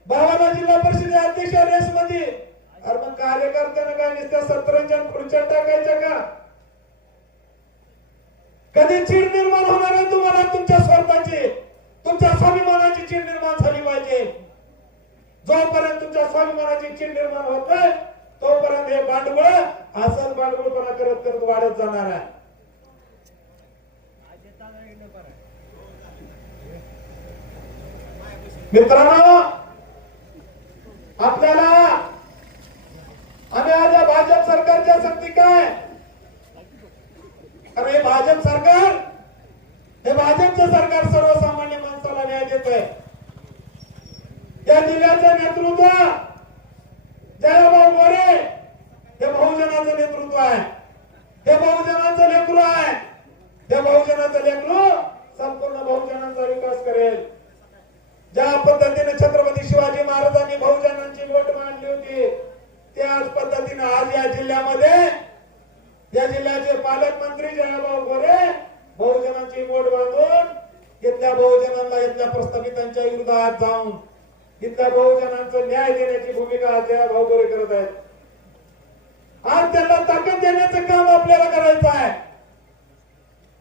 भावाला जिल्हा परिषद अध्यक्ष रेसमध्ये. अरे मग कार्यकर्त्यांना काय नुसत्या 17 खुर्च्या टाकायच्या का? कधी चीड निर्माण होणार आहे तुम्हाला? तुमच्या स्वार्थाची, तुमच्या स्वाभिमानाची चीड निर्माण झाली पाहिजे. जोपर्यंत तुमच्या स्वाभिमानाची चीड निर्माण होत नाही तोपर्यंत हे भांडवल असं भांडवलपणा करत करत वाढत जाणार आहे. मित्रांनो, आपल्याला आणि आज भाजप सरकारच्या शक्ती काय? अरे हे भाजप सरकार, हे भाजपचं सरकार सर्वसामान्य माणसाला न्याय देतोय. या जिल्ह्याचं नेतृत्व जयभाऊ गोरे हे बहुजनाचं नेतृत्व आहे. हे बहुजनाचं लेकरू आहे. हे बहुजनाचं लेकरू संपूर्ण बहुजनांचा विकास करेल. ज्या पद्धतीने छत्रपती शिवाजी महाराजांनी बहुजनांची लोट मांडली होती त्याच पद्धतीने आज या जिल्ह्यामध्ये या जिल्ह्याचे पालकमंत्री जयभाऊ गोरे बहुजनांची बोट बांधून इथल्या बहुजनांना, इथल्या प्रस्थापितांच्या विरोधात जाऊन इथल्या बहुजनांचा न्याय देण्याची भूमिका जयभाऊ गोरे करत आहेत. आज त्यांना ताकद देण्याचं काम आपल्याला करायचं आहे.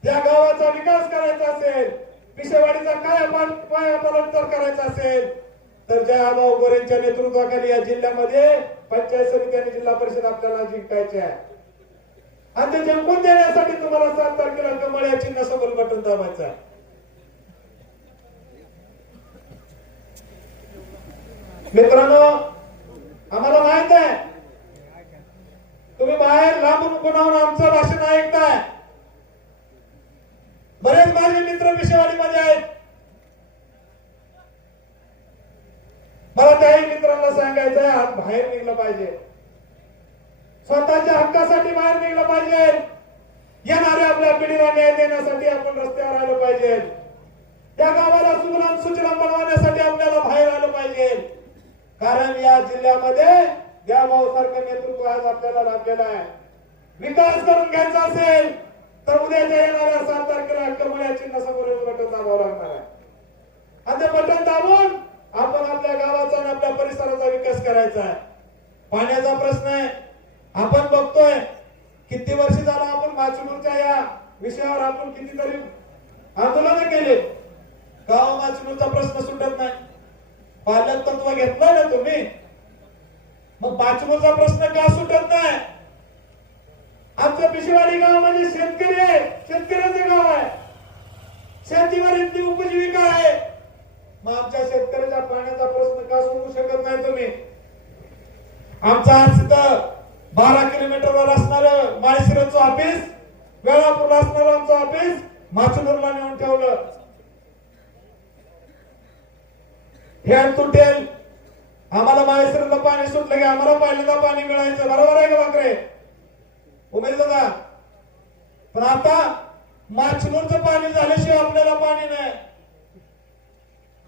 त्या गावाचा विकास करायचा असेल, पिशेवाडीचा कायापालट करायचा असेल तर जयभाऊ गोरेंच्या नेतृत्वाखाली या जिल्ह्यामध्ये पंचायत समिती आणि जिल्हा परिषद आपल्याला जिंकायचे आहे. आणि ते जिंकून देण्यासाठी तुम्हाला 7 तारखेला कमळ या चिन्हासोबत बटन दाबायचं आहे. मित्रांनो, आम्हाला माहित आहे तुम्ही बाहेर लांबून गुणावून आमचं भाषण ऐकताय. बरेच माझे मित्र पिशेवाडीमध्ये आहेत. मला त्याही मित्रांना सांगायचं आहे, आज बाहेर निघलं पाहिजे. स्वतःच्या हक्कासाठी बाहेर निघलं पाहिजे. येणाऱ्या आपल्या पिढीला न्याय देण्यासाठी आपण रस्त्यावर आलो पाहिजे. त्या गावाला सुजलाम सुजलाम बनवण्यासाठी आपल्याला बाहेर आलं पाहिजे. कारण या जिल्ह्यामध्ये देवभाऊ सारखं नेतृत्व आज आपल्याला लाभलेलं आहे. विकास करून घ्यायचा असेल तर उद्याच्या येणाऱ्या 7 तारखेला कमळ चिन्ह समोर बटन दाबावं लागणार आहे. आणि ते बटन दाबून आपण आपल्या गावाचा आणि आपल्या परिसराचा विकास करायचा आहे. पाण्याचा प्रश्न आहे. आपण बघतोय किती वर्ष झालं आपण माचुलूरच्या या विषयावर आपण कितीतरी आंदोलन केले. गाव माचुलूरचा प्रश्न सुटत नाही. पालक तत्व घेतलं ना तुम्ही, मग माचुलूरचा प्रश्न का सुटत नाही? आमचं पिशवाडी गाव म्हणजे शेतकरी आहे, शेतकऱ्याचे गाव आहे. शेतीवर इतकी उपजीविका आहे. मग आमच्या शेतकऱ्याच्या पाण्याचा प्रश्न का सोडू शकत नाही तुम्ही? आमचा आज तिथं 12 किलोमीटरवर असणारं माळशिरसचं ऑफिस, वेळापूरला असणारं आमचं ऑफिस माचुलूरला नेऊन ठेवलं. हे तुटेल. आम्हाला माळशिरसला पाणी सुटलं की आम्हाला पहिल्यांदा पाणी मिळायचं. बरोबर आहे का वाकरे? उमेद बघा. पण आता माचुलूरचं पाणी झाल्याशिवाय आपल्याला पाणी नाही.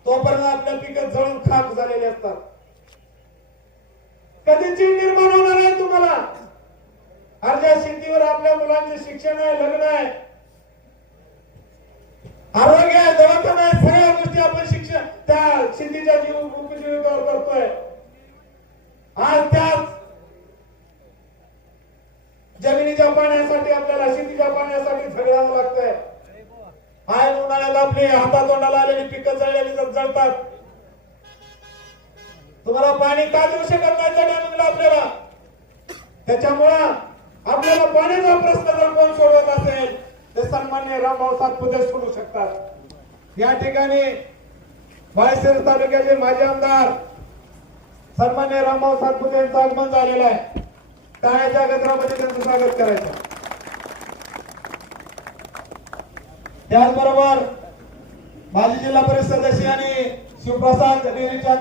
तोपर्यंत आपल्या पिकं जळून खाक झालेले असतात. कधी चीड निर्माण होणार आहे तुम्हाला? अर्ध्या शेतीवर आपल्या मुलांचे शिक्षण आहे, लग्न आहे, आरोग्य आहे, दवाखाना आहे, सगळ्या गोष्टी आपण शिक्षण त्या शेतीच्या उपजीविकेवर करतोय. आज त्याच जमिनीच्या पाण्यासाठी आपल्याला शेतीच्या पाण्यासाठी झगडावं लागतंय. आय उन्हाळ्यात आपली हातातोंडाला आलेली पिकं जळलेली जळतात. तुम्हाला पाणी का देऊ शकत नाही त्या टायमिंगला आपल्याला? त्याच्यामुळं आपल्याला पाण्याचा प्रश्न जर कोण सोडवत असेल तर सन्माननीय रामभाऊ सातपुते सोडू शकतात. या ठिकाणी माळशिरस तालुक्याचे माजी आमदार सन्माननीय रामभाऊ सातपुते यांचं आगमन झालेलं आहे. टाळ्याच्या गजरामध्ये त्यांचं स्वागत करायचं. त्याचबरोबर माजी जिल्हा परिषद सदस्य आणि शिवप्रसाद डेअरीचे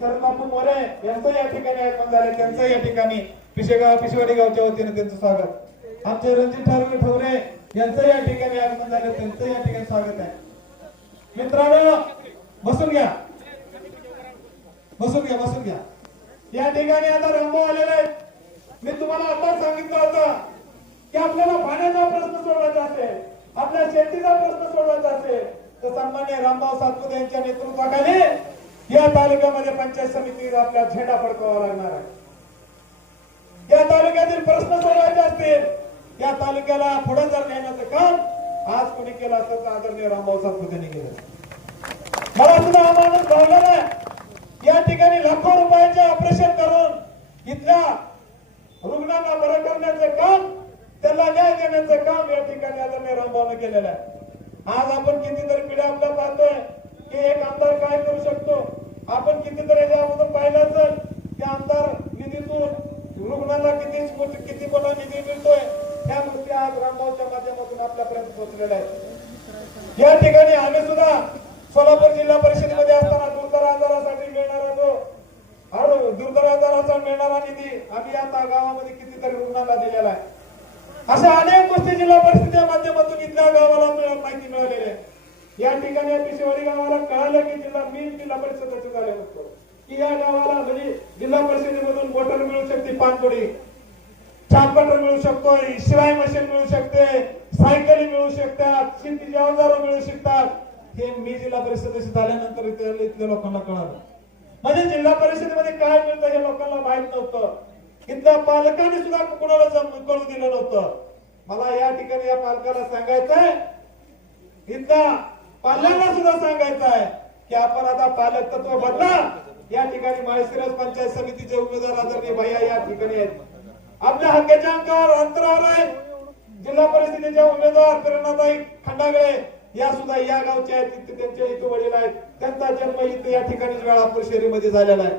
शरदबापू मोरे यांचं या ठिकाणी आगमन झाले. त्यांचं या ठिकाणी पिशवाडी गावच्या वतीने त्यांचं स्वागत. आमचे रणजित ठवरे यांचं या ठिकाणी आगमन झाले. त्यांचं या ठिकाणी स्वागत आहे. मित्रांनो बसून घ्या, बसून घ्या, बसून घ्या. या ठिकाणी आता रामभाऊ आलेले आहेत. मी तुम्हाला आता सांगितलं होतं की आपल्याला पाण्याचा प्रश्न सोडवायचा असेल, आपल्या शेतीचा प्रश्न सोडवायचा असेल तर सन्माननीय रामभाऊ सातपुते यांच्या नेतृत्वाखाली या तालुक्यामध्ये पंचायत समितीवर आपला झेंडा फडकवावा लागणार आहे. या तालुक्यातील प्रश्न सोडवायचे असतील, या तालुक्याला पुढे जर नेण्याचं काम आज कोणी केलं असतं तर आदरणीय रामभाऊ सातपुतेंनी केलं. मला सुद्धा हा माणूस भावलेला आहे. या ठिकाणी लाखो रुपयाचे ऑपरेशन करून इथल्या रुग्णांना बरं करण्याचं काम, त्याला न्याय देण्याचं काम या ठिकाणी आदरणीय रामभाऊने केलेलं आहे. आज आपण कितीतरी पिढ्या आपल्या पाहतोय की एक आमदार काय करू शकतो. आपण कितीतरी याच्यामधून पाहिलं असेल की आमदार निधीतून रुग्णांना किती मोठा निधी मिळतोय. ह्या गोष्टी आज रामभाऊच्या माध्यमातून आपल्यापर्यंत पोहोचलेल्या आहेत. या ठिकाणी आम्ही सुद्धा सोलापूर जिल्हा परिषदेमध्ये असताना दुर्धर आजारासाठी मिळणारा दुर्धर आजाराचा मिळणारा निधी आम्ही आता गावामध्ये कितीतरी रुग्णांना दिलेला आहे. अशा अनेक गोष्टी जिल्हा परिषदेच्या माध्यमातून इथल्या गावाला माहिती मिळालेली आहे. या ठिकाणी पिशवाडी गावाला कळालं की मी जिल्हा परिषद सदस्य झाले नसतो की या गावाला म्हणजे जिल्हा परिषदेमधून मोटर मिळू शकते, पाणबुडी चापटर मिळू शकतो, शिलाई मशीन मिळू शकते, सायकली मिळू शकतात, शेतीची अवजारं मिळू शकतात. हे मी जिल्हा परिषद सदस्य झाल्यानंतर इथल्या लोकांना कळालं. म्हणजे जिल्हा परिषदेमध्ये काय मिळतं हे लोकांना माहित नव्हतं. इथल्या पालकांनी सुद्धा कुणाला कळू दिलं नव्हतं. मला या ठिकाणी या पालकाला सांगायचंय, इथल्या पाल्यांना सुद्धा सांगायचं आहे की आपण आता पालक तत्व बदला. या ठिकाणी माळशिरस पंचायत समितीचे उमेदवार आदरणीय भैया या ठिकाणी आहेत. आपल्या हक्काच्या अंकावर अंतरावर आहे. जिल्हा परिषदेच्या उमेदवार प्रेरणाताई खंडागळे या सुद्धा या गावच्या आहेत. त्यांच्या इथे वडील आहेत. त्यांचा जन्म इथे या ठिकाणी वेळापूर शहरीमध्ये झालेला आहे.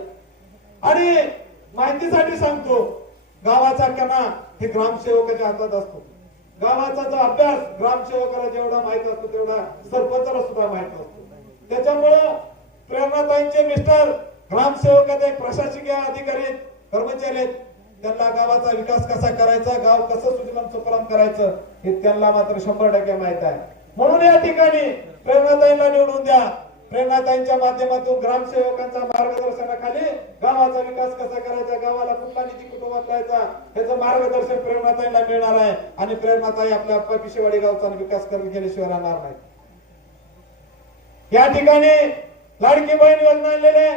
आणि माहितीसाठी सांगतो, गावाचा कणा हे ग्रामसेवकाच्या हातात असतो. गावाचा जो अभ्यास ग्रामसेवकाला जेवढा माहित असतो तेवढा सरपंचाला सुद्धा माहित असतो. त्याच्यामुळं प्रेरणाताईंचे मिस्टर ग्रामसेवक आहेत, प्रशासकीय अधिकारी आहेत, कर्मचारी आहेत. त्यांना गावाचा विकास कसा करायचा, गाव कसं सुजलाम सुफलाम करायचं हे त्यांना मात्र 100% माहित आहे. म्हणून या ठिकाणी प्रेरणाताईंना निवडून द्या. प्रेरणाताईंच्या माध्यमातून ग्रामसेवकांच्या मार्गदर्शनाखाली गावाचा विकास कसा करायचा, गावाला कुठला निधी कुठं वापरायचा याचं मार्गदर्शन प्रेरणाताईंना मिळणार आहे. आणि प्रेरणाताई आपल्या पिशेवाडी गावचा विकास करून गेल्याशिवाय राहणार नाही. या ठिकाणी लाडकी बहीण योजना आणलेले,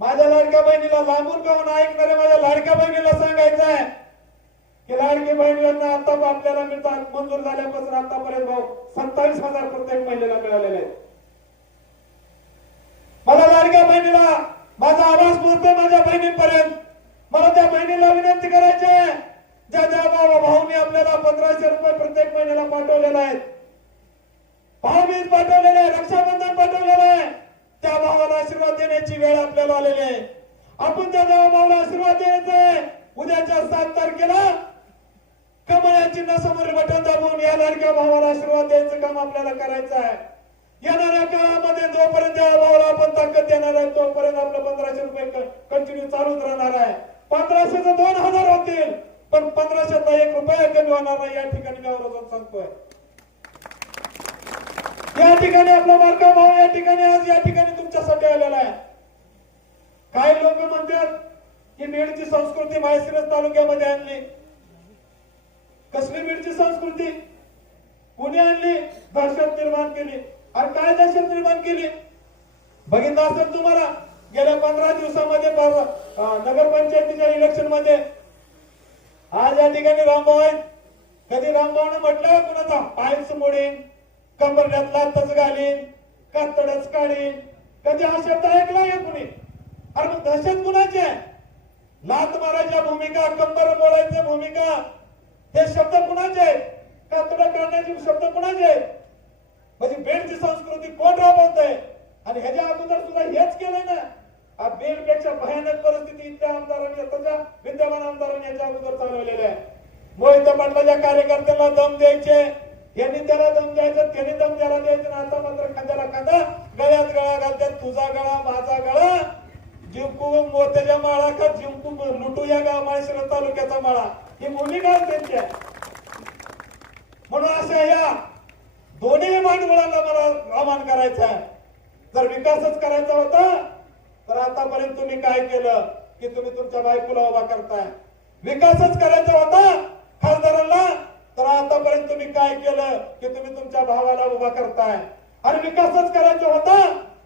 माझ्या लाडक्या बहिणीला लांबून गावून ऐकणारे माझ्या लाडक्या बहिणीला सांगायचं आहे की लाडकी बहीण योजना आता आपल्याला मिळतात. मंजूर झाल्यापासून आतापर्यंत भाऊ 27,000 प्रत्येक महिलेला मिळालेले आहेत. मला लाडक्या बहिणीला माझा आवाज पोहोचतोय माझ्या बहिणींपर्यंत. मला त्या बहिणीला विनंती करायची आहे, ज्या भाऊनी आपल्याला 1500 रुपये प्रत्येक महिन्याला पाठवलेला आहे, भाऊबीज पाठवलेले आहे, रक्षाबंधन पाठवलेलं आहे, त्या भावाला आशीर्वाद देण्याची वेळ आपल्याला आलेली आहे. आपण त्या भावाला आशीर्वाद द्यायचा आहे. उद्याच्या 7 तारखेला कमळ या चिन्हासमोर बटन दाबून या लाडक्या भावाला आशीर्वाद द्यायचं काम आपल्याला करायचं आहे. येणाऱ्या काळामध्ये जोपर्यंत या भावाला आपण ताकद देणार आहे तोपर्यंत आपलं 1500 रुपये कंटिन्यू चालूच राहणार आहे. 1500चं 2000 होतील, पण 1500चा 1 रुपया कमी होणार नाही. या ठिकाणी मी आवर्जून सांगतोय. या ठिकाणी आपला बारका भाऊ या ठिकाणी आज या ठिकाणी तुमच्यासाठी आलेला आहे. काही लोक म्हणतात की बीडची संस्कृती माळशिरस तालुक्यामध्ये आणली. कसली बीडची संस्कृती? कुणी आणली? दहशत निर्माण केली. अरे काय दहशत निर्माण केली? बघितलं असेल तुम्हाला गेल्या 15 दिवसामध्ये नगरपंचायतीच्या इलेक्शन मध्ये. आज या ठिकाणी रामभाऊ आहेत. कधी रामभाऊने म्हटलं कुणाचा पायच मोडीन, कंबरड्यात लातच घालीन, कातडच काढीन, कधी हा शब्द ऐकला का कुणी? अरे मग दहशत कुणाची आहे? लात मारायच्या भूमिका, कंबर मोडायच्या भूमिका, हे शब्द कुणाचे आहेत? कातड करण्याचे शब्द कुणाचे आहेत? म्हणजे बीडची संस्कृती कोण राबवतंय? आणि ह्याच्या अगोदर सुद्धा हेच केलंय ना. बीड पेक्षा भयानक परिस्थिती इथल्या आमदारांनी, आताच्या विद्यमान आमदारांनी याच्या अगोदर चालवलेल्या आहे. मोहिते पाटलाच्या कार्यकर्त्याला दम द्यायचे, यांनी त्याला दम द्यायचं, त्यांनी दम त्याला द्यायचं. आता मात्र खांद्याला खांदा, गळ्यात गळा घालतात. तुझा गळा माझा गळा, जिंकू मोत्याच्या माळा का जिंकू लुटू या गाव माळशिरस तालुक्याचा माळा, ही भूमिका त्यांची आहे. म्हणून अशा या दोन्ही भांडवलाला मला आव्हान करायचं आहे. जर विकासच करायचा होता तर आतापर्यंत तुम्ही काय केलं की तुम्ही तुमच्या बायकोला उभा करताय. विकासच करायचा होता खासदारांना तर आतापर्यंत तुम्ही काय केलं की तुम्ही तुमच्या भावाला उभा करताय. आणि विकासच करायचा होता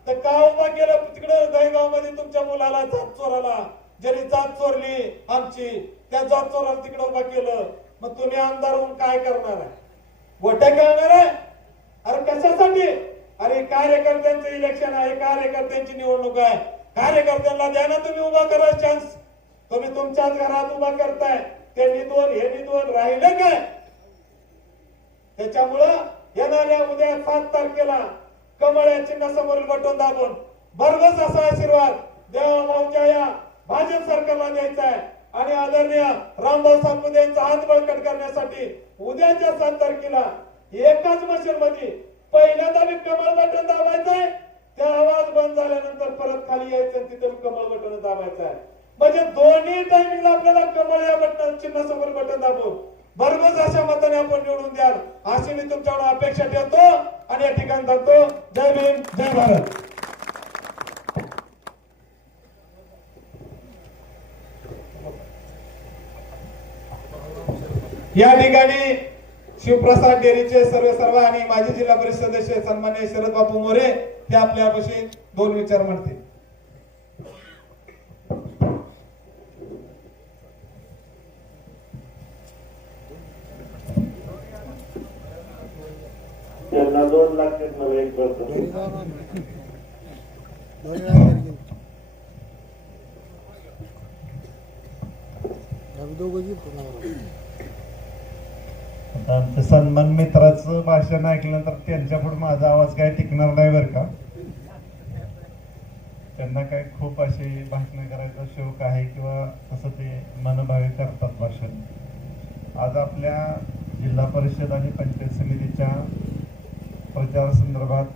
तर का उभा केलं तिकडे दहीगाव मध्ये तुमच्या मुलाला जात चोराला, ज्यांनी जात चोरली आमची त्या जात चोराला तिकडे उभा केलं. मग तुम्ही आमदार होऊन काय करणार आहे? गोट्या खेळणार आहे? अरे कशासाठी? अरे कार्यकर्त्यांचं इलेक्शन आहे, कार्यकर्त्यांची निवडणूक आहे. कार्यकर्त्यांना द्या ना तुम्ही उभा करा चान्स. तुम्ही तुमच्याच घरात उभा करताय, त्यांनी 2 ह्यांनी 2 राहिले काय? त्याच्यामुळं येणाऱ्या उद्या 7 तारखेला कमळ या चिन्हासमोरील बटन दाबून भरघोस असा आशीर्वाद देवाभाऊच्या या भाजप सरकारला द्यायचा आहे. आणि आदरणीय रामभाऊ सातपुते यांचा हात बळकट करण्यासाठी उद्याच्या 7 तारखेला एकाच मशीन मध्ये पहिल्यांदा मी कमळ बटन दाबायचं आहे. त्या आवाज बंद झाल्यानंतर परत खाली यायचं, तिथे कमळ बटन दाबायचं आहे. म्हणजे दोन्ही टायमिंगला आपल्याला कमळ या बटन चिन्हासमोर बटन दाबून भरघोस अशा मताने आपण निवडून द्याल अशी मी तुमच्याकडून अपेक्षा ठेवतो आणि या ठिकाणी थांबतो. जय भीम, जय भारत. या ठिकाणी शिवप्रसाद डेअरीचे सर्व आणि माजी जिल्हा परिषद सदस्य सन्माननीय शरद बापू मोरे हे आपल्यापाशी 2 विचार म्हणतील. त्यांना 2 लाख मला 1 वर्ष आमच्या सन्मान मित्राचं भाषण ऐकलं तर त्यांच्या पुढे माझा आवाज काय टिकणार नाही बरं का. त्यांना काय खूप असे भाषण करायचा शौक आहे किंवा तसं ते मनभावे करतात भाषण. आज आपल्या जिल्हा परिषद आणि पंचायत समितीच्या प्रचार संदर्भात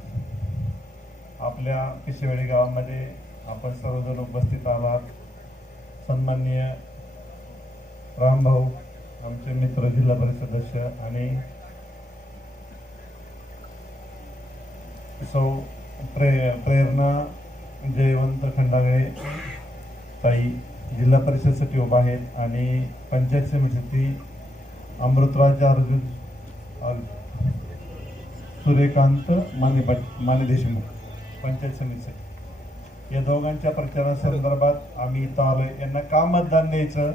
आपल्या पिशेवाडी गावामध्ये आपण सर्वजण उपस्थित आहात. सन्माननीय रामभाऊ आमचे मित्र जिल्हा परिषद सदस्य आणि सौ प्रेरणा जयवंत खंडागळे ताई जिल्हा परिषदसाठी उभा आहेत आणि पंचायत समितीसाठी अमृतराज अर्जुन सूर्यकांत माने देशमुख पंचायत समितीसाठी या दोघांच्या प्रचारासंदर्भात आम्ही इथं आलोय. यांना का मतदान द्यायचं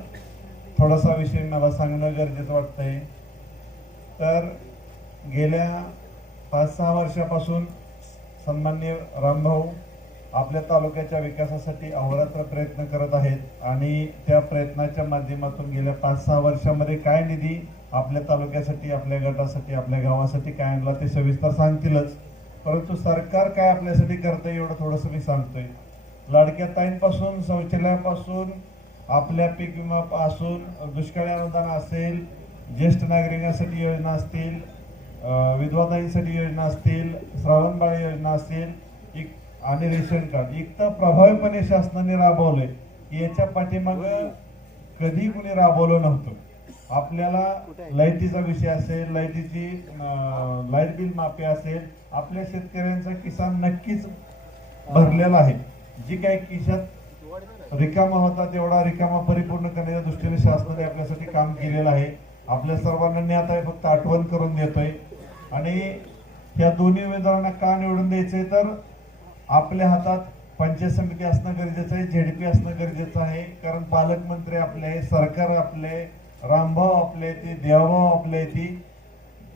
थोडासा विषय मला सांगणं गरजेचं वाटतंय. तर गेल्या 5-6 वर्षापासून सन्माननीय रामभाऊ आपल्या तालुक्याच्या विकासासाठी अहोरात्र प्रयत्न करत आहेत आणि त्या प्रयत्नाच्या माध्यमातून गेल्या 5-6 वर्षामध्ये काय निधी आपल्या तालुक्यासाठी, आपल्या गटासाठी, आपल्या गावासाठी काय आणला ते सविस्तर सांगतीलच. परंतु सरकार काय आपल्यासाठी करतंय एवढं थोडंसं मी सांगतोय. लाडक्या ताईंपासून, शौचालयापासून, आपल्या पीक विमापासून, दुष्काळी अनुदान असेल, ज्येष्ठ नागरिकांसाठी योजना असतील, विधवाताईंसाठी योजना असतील, श्रावणबाळ योजना असेल आणि रेशन कार्ड इतकं प्रभावीपणे शासनाने राबवलंय की याच्या पाठीमागं कधी कुणी राबवलं नव्हतं. आपल्याला लाईटीचा विषय असेल, लाईट बिल माफी असेल, आपल्या शेतकऱ्यांचा किसान नक्कीच भरलेला आहे. जी काही खिशात रिकामा होता तेवढा रिकामा परिपूर्ण करण्याच्या दृष्टीने शासनाने आपल्यासाठी काम केलेलं आहे. आपल्या सर्वांना मी आता फक्त आठवण करून देतोय. आणि ह्या दोन्ही उमेदवारांना का निवडून द्यायचंय तर आपल्या हातात पंचायत समिती असणं गरजेचं आहे, झेडपी असणं गरजेचं आहे. कारण पालकमंत्री आपले, सरकार आपले, रामभाऊ आपले, ती देवभाऊ आपले, ती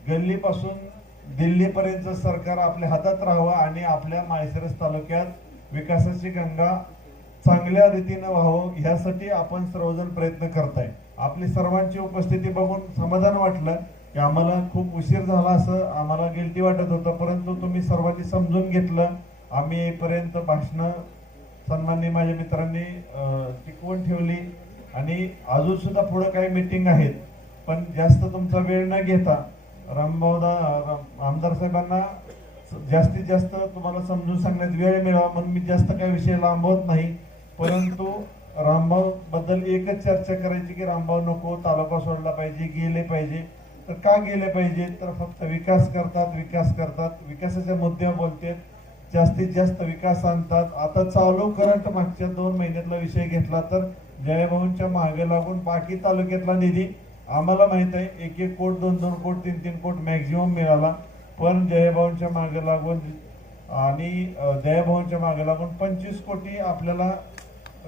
गल्लीपासून दिल्लीपर्यंत सरकार आपल्या हातात राहावं आणि आपल्या माळशिरस तालुक्यात विकासाची गंगा चांगल्या रीतीनं व्हावं ह्यासाठी आपण सर्वजण प्रयत्न करताय. आपली सर्वांची उपस्थिती बघून समाधान वाटलं की आम्हाला खूप उशीर झाला असं आम्हाला गिल्टी वाटत होतं, परंतु तुम्ही सर्वांनी समजून घेतलं. आम्ही येईपर्यंत भाषणं सन्माननीय माझ्या मित्रांनी टिकवून ठेवली आणि अजून सुद्धा पुढे काही मीटिंग आहेत. पण जास्त तुमचा वेळ न घेता आमदार साहेबांना जास्तीत जास्त तुम्हाला समजून सांगण्यात वेळ मिळावा म्हणून मी जास्त काही विषय लांबवत नाही. परंतु रामभाऊ बद्दल एकच चर्चा करायची की रामभाऊ नको, तालुका सोडला पाहिजे, गेले पाहिजे. तर का गेले पाहिजे तर फक्त विकास करतात, विकासाच्या मुद्द्यावर बोलतात, जास्तीत जास्त विकास आणतात. आता चालू करंट मागच्या 2 महिन्यातला विषय घेतला तर जयभाऊंच्या मागे लागून बाकी तालुक्यातला निधी आम्हाला माहित आहे 1-1 कोट, 2-2 कोट, 3-3 कोट मॅक्झिमम मिळाला. पण जयभाऊंच्या मागे लागून आणि जयभाऊंच्या मागे लागून 25 कोटी आपल्याला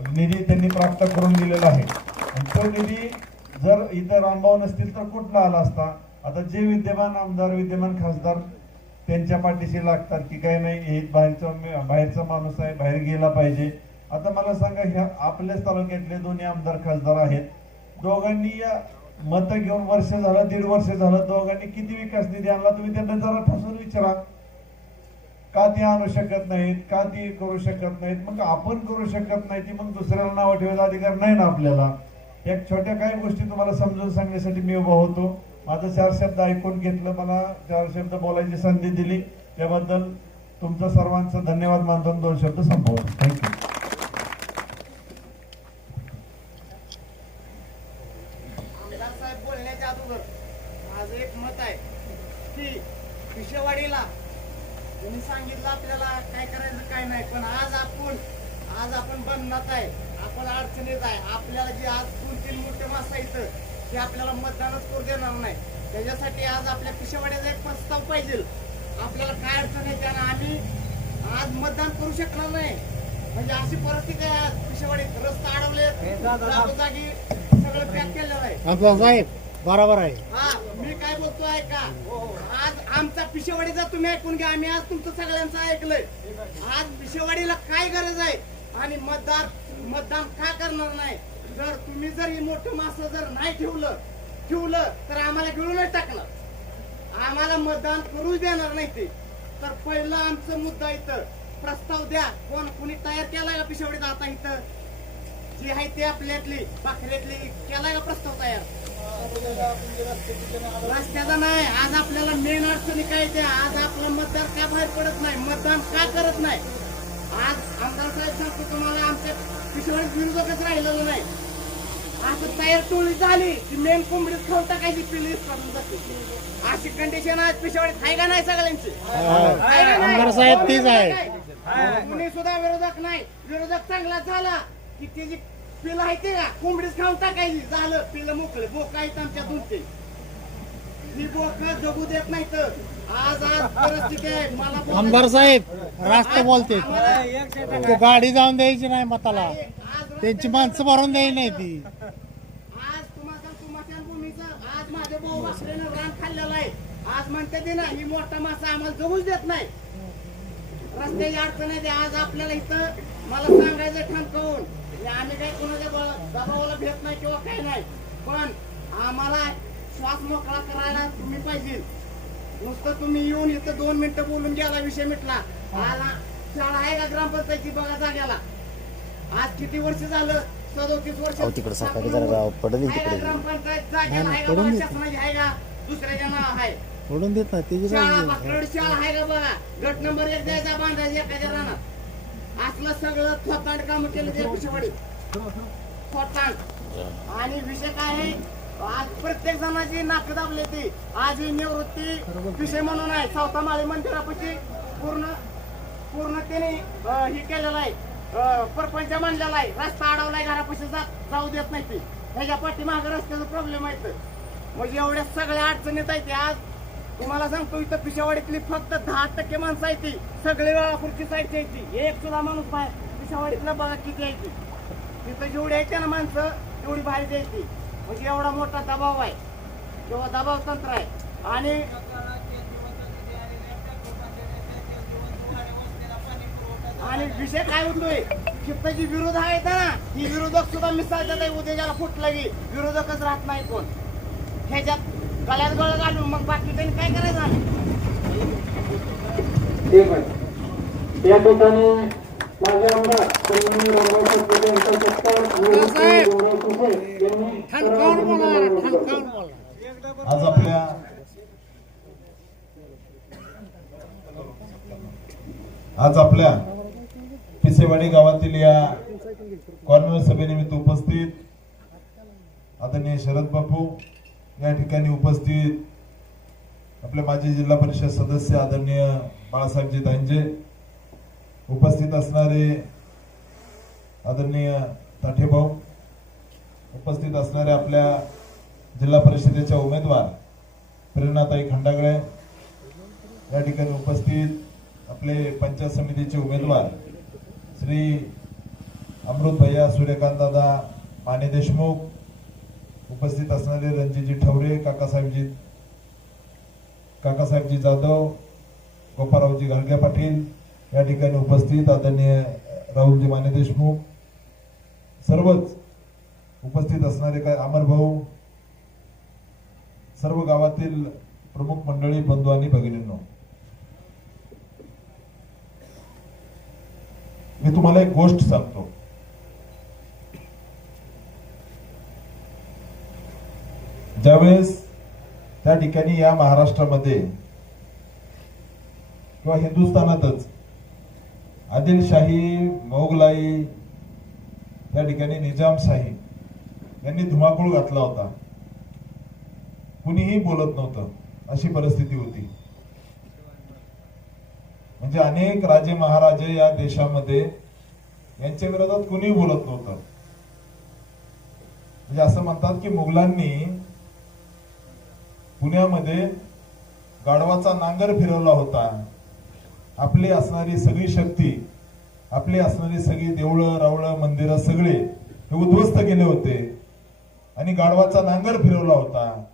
निधी त्यांनी प्राप्त करून दिलेला आहे. आणि तो निधी जर इतर रामभाऊ नसतील तर कुठला आला असता. आता जे विद्यमान आमदार, विद्यमान खासदार त्यांच्या पाठीशी लागतात की काय नाही हे बाहेरचा माणूस आहे, बाहेर गेला पाहिजे. आता मला सांगा, ह्या आपल्याच तालुक्यातले दोन्ही आमदार खासदार आहेत. दोघांनी या मत घेऊन वर्ष झालं, 1.5 वर्ष झालं, दोघांनी किती विकास निधी आणला तुम्ही त्यांना जरा ठसून विचारा. का ते आणू शकत नाहीत, का ते करू शकत नाहीत. मग आपण करू शकत नाही ती मग दुसऱ्याला नाव ठेवायचा अधिकार नाही ना आपल्याला. एक छोट्या काही गोष्टी तुम्हाला समजून सांगण्यासाठी मी उभा होतो. माझं 4 शब्द ऐकून घेतलं, मला 4 शब्द बोलायची संधी दिली त्याबद्दल तुमचं सर्वांचं धन्यवाद मानतो. 2 शब्द संपवतो. थँक्यू. आमदार साहेब बोलण्याच्या अगोदर माझं एक मत आहे की पिशेवाडीला तुम्ही सांगितलं आपल्याला काय करायचं काय नाही, पण आज आपण बंधनात आहे, आपण अडचणीत आहे. आपल्याला जे आज 2-3 मोठे माणसं इथं ते आपल्याला मतदानच करू देणार नाही. त्याच्यासाठी आज आपल्या पिशेवाडीचा एक प्रस्ताव पाहिजे. आपल्याला काय अडचण आहे त्याला आम्ही आज मतदान करू शकणार नाही. म्हणजे अशी परिस्थिती आहे आज पिशेवाडीत. रस्ता अडवले, जागोजागी सगळं पॅक केलेलं आहे. साहेब बरोबर आहे. हा, मी काय बोलतोय का, आज आमचा पिशेवाडीचा तुम्ही ऐकून घ्या. आम्ही आज तुमचं सगळ्यांचं ऐकलंय. आज पिशेवाडीला काय गरज आहे आणि मतदान का करणार नाही. जर तुम्ही जर ही मोठं मासं जर नाही ठेवलं तर आम्हाला गिळूनच टाकणार, आम्हाला मतदान करूच देणार नाही. ते तर पहिला आमचा मुद्दा इथं प्रस्ताव द्या. कोणी तयार केलाय का पिशेवाडीत आता इथं जे आहे ते आपल्यातली पाखऱ्यातली केलाय का प्रस्ताव तयार. रस्त्याचा नाही. आज आपल्याला मेन अडचणी काय त्या, आज आपला मतदार का बाहेर पडत नाही, मतदान का करत नाही. आज आमदार साहेब सांगतो तुम्हाला आमच्या पिशेवाडीत विरोधकच राहिलेलं नाही. असं तयार टोळी झाली की मेन कोंबडीत खाऊन टाकायची पिल्ली काढून जाते. अशी कंडिशन आज पिशावडीत आहे का नाही सगळ्यांची? आमदार साहेब तीच आहे. कुणी सुद्धा विरोधक नाही. विरोधक चांगला झाला की त्याची पिलं आहे ते का कोंबडीच खाऊन टाकायची. झालं पिलं मोकळे. बोका आहेत आमच्या 2-3. ही बोक जगू देत नाही तर आज परिस्थिती आहे. मला आमदार साहेब रास्त बोलते गाडी जाऊन द्यायची नाही मताला, त्यांची माणसं भरून द्यायची नाही ती. आज तुम्हाला भूमीचं आज माझ्या भाऊ वासरेनं रान खाल्लेलं आहे. आज म्हणते ते ना ही मोठा मासा आम्हाला जगूच देत नाही. रस्त्याची अडचण आहे. आज आपल्याला इथं मला सांगायचं ठणकावून आम्ही काही कोणाच्या दबावाला भेट नाही किंवा काही नाही, पण आम्हाला श्वास मोकळा करायला तुम्ही पाहिजे. नुसतं तुम्ही येऊन इथं 2 मिनिटं बोलून गेला विषय मिटला. आला शाळा आहे का ग्रामपंचायती बघा जाग्याला? आज किती वर्ष झालं? 37 वर्ष. तिकडे सकाळी जरा पडली तिकडे ग्रामपंचायत जागेला आहे का बघा? शासनाची आहे का दुसऱ्याच्या नाव आहे? सोडून देत नाही त्याची शाळा बाकरवडी शाळा आहे का बघा? गट नंबर 1 द्यायचा बांधायचा एखाद्या रानात. असलं सगळं थोतांड काम केलं ते पिशवाडी थोतांड. आणि विषय काय आहे? आज प्रत्येक जणाची नाक दाबले ती. आज ही निवृत्ती विषय म्हणून आहे. सावता माळी मंदिरापाशी पूर्ण त्याने हे केलेलं आहे, परपंच मांडलेला आहे. रस्ता अडवलाय, घरापाशी जाऊ देत नाही ती. ह्याच्या पाठीमागे रस्त्याचा प्रॉब्लेम आहे. म्हणजे एवढ्या सगळ्या अडचणीत आहे. आज तुम्हाला सांगतो इथं पिशावाडीतली फक्त 10% माणसं आहे ती. सगळे वेळापूरची साईडची आहे ती. एक सुद्धा माणूस बाहेर पिशावाडीतला बघा किती आहे ती. तिथं जेवढी यायचे ना माणसं तेवढी बाहेर द्यायची. म्हणजे एवढा मोठा दबाव आहे किंवा दबाव तंत्र आहे. आणि विषय काय होतोय? जी विरोध आहेत ना ही विरोधक सुद्धा मिसळतात आहे. उद्या ज्याला फुटलं की विरोधकच राहत नाही कोण. ह्याच्यात गळ्यात गळ घालून मग बाकी त्यांनी काय करायचं आम्ही? ठीक आहे. या ठिकाणी माझे आमदार सन्माननीय रामभाऊ सातपुते यांचा सत्कार आज आपल्या पिसेवाडी गावातील या कॉर्नर सभेनिमित्त उपस्थित आदरणीय शरद बापू, या ठिकाणी उपस्थित आपले माजी जिल्हा परिषद सदस्य आदरणीय बाळासाहेबजी दांजे, उपस्थित असणारे आदरणीय ताठेभाऊ, उपस्थित असणारे आपल्या जिल्हा परिषदेच्या उमेदवार प्रेरणाताई खंडागळे, या ठिकाणी उपस्थित आपले पंचायत समितीचे उमेदवार श्री अमृत भैया सूर्यकांत दादा माने देशमुख, उपस्थित असणारे रणजितजी ठवरे, काकासाहेबजी जाधव, गोपाळरावजी घाडगे पाटील, या ठिकाणी उपस्थित आदरणीय राहुलजी माने देशमुख, सर्वच उपस्थित असणारे काय अमर भाऊ, सर्व गावातील प्रमुख मंडळी, बंधू आणि भगिनींनो, मी तुम्हाला एक गोष्ट सांगतो. ज्यावेळेस त्या ठिकाणी या महाराष्ट्रामध्ये किंवा हिंदुस्थानातच आदिलशाही, मोगलाई, त्या ठिकाणी निजामशाही यांनी धुमाकूळ घातला होता. कुणीही बोलत नव्हतं, अशी परिस्थिती होती. म्हणजे अनेक राजे महाराजे या देशामध्ये यांच्या विरोधात कुणीही बोलत नव्हतं. म्हणजे असं म्हणतात की मुघलांनी पुण्यामध्ये गाढवाचा नांगर फिरवला होता. आपली असणारी सगळी शक्ती, आपली असणारी सगळी देवळं रावळं मंदिरं सगळे हे उद्ध्वस्त केले होते आणि गाढवाचा नांगर फिरवला होता.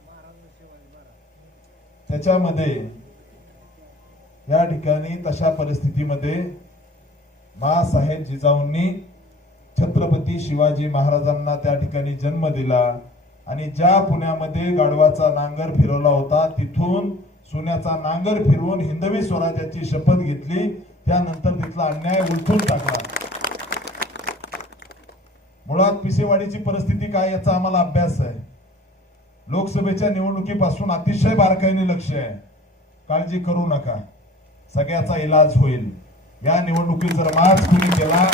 त्याच्यामध्ये या ठिकाणी तशा परिस्थितीमध्ये माँसाहेब जिजाऊंनी छत्रपती शिवाजी महाराजांना त्या ठिकाणी जन्म दिला आणि ज्या पुण्यामध्ये गाढवाचा नांगर फिरवला होता तिथून सोन्याचा नांगर फिरवून हिंदवी स्वराज्याची शपथ घेतली. त्यानंतर तिथला अन्याय उलथून टाकला. मुळात पिसेवाडीची परिस्थिती काय याचा आम्हाला अभ्यास आहे. लोकसभेच्या निवडणुकीपासून अतिशय बारकाईने लक्ष आहे. काळजी करू नका, सगळ्याचा इलाज होईल. या निवडणुकीत जर मार्च कुणी केला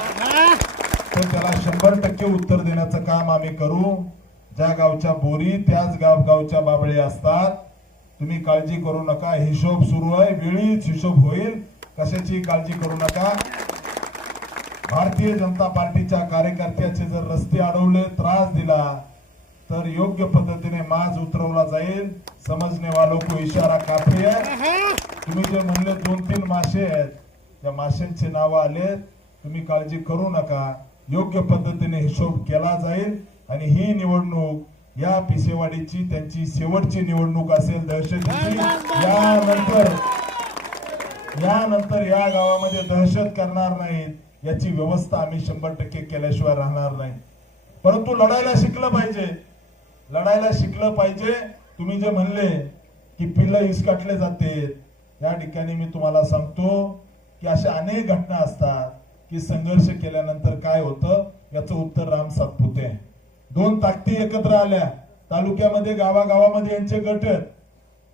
तर त्याला 100% उत्तर देण्याचं काम आम्ही करू. ज्या गावच्या बोरी त्याच गावच्या बाबळी असतात. तुम्ही काळजी करू नका, हिशोब सुरू आहे, वेळीच हिशोब होईल, कशाची काळजी करू नका. भारतीय जनता पार्टीच्या कार्यकर्त्याचे जर रस्ते अडवले, त्रास दिला तर योग्य पद्धतीने माज उतरवला जाईल. समजने वालों को इशारा काफी है. तुम्ही जे म्हणले 2-3 मासे आहेत, त्या माशांचे नाव आले, तुम्ही काळजी करू नका, योग्य पद्धतीने हिशोब केला जाईल. आणि ही निवडणूक या पिसेवाडीची त्यांची शेवटची निवडणूक असेल दहशतीची. यानंतर या गावामध्ये दहशत करणार नाहीत याची व्यवस्था आम्ही 100% केल्याशिवाय राहणार नाही. परंतु लढायला शिकलं पाहिजे, लढायला शिकलं पाहिजे. तुम्ही जे म्हणले की पिल्लं इसकाटले जाते, या ठिकाणी मी तुम्हाला सांगतो की अशा अनेक घटना असतात की संघर्ष केल्यानंतर काय होतं याचं उत्तर राम सातपुते. 2 ताकदी एकत्र आल्या तालुक्यामध्ये, गावागावामध्ये यांचे गट आहेत.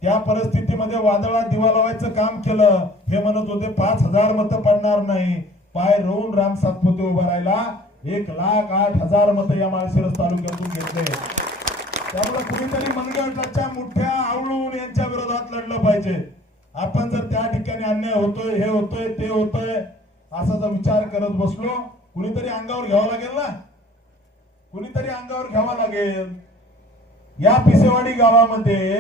त्या परिस्थितीमध्ये वादळात दिवा लावायचं काम केलं. हे म्हणत होते 5,000 मतं पडणार नाही, पाय रोवून राम सातपुते उभा राहिला. 1,08,000 मतं या माळशिरस तालुक्यातून घेतले. त्यामुळे कुणीतरी मनगटाच्या मुठ्या आवळून यांच्या विरोधात लढलं पाहिजे. आपण जर त्या ठिकाणी अन्याय होतोय, हे होतोय, ते होतोय असा जर विचार करत बसलो, कुणीतरी अंगावर घ्यावं लागेल ना, कुणीतरी अंगावर घ्यावा लागेल. या पिसेवाडी गावामध्ये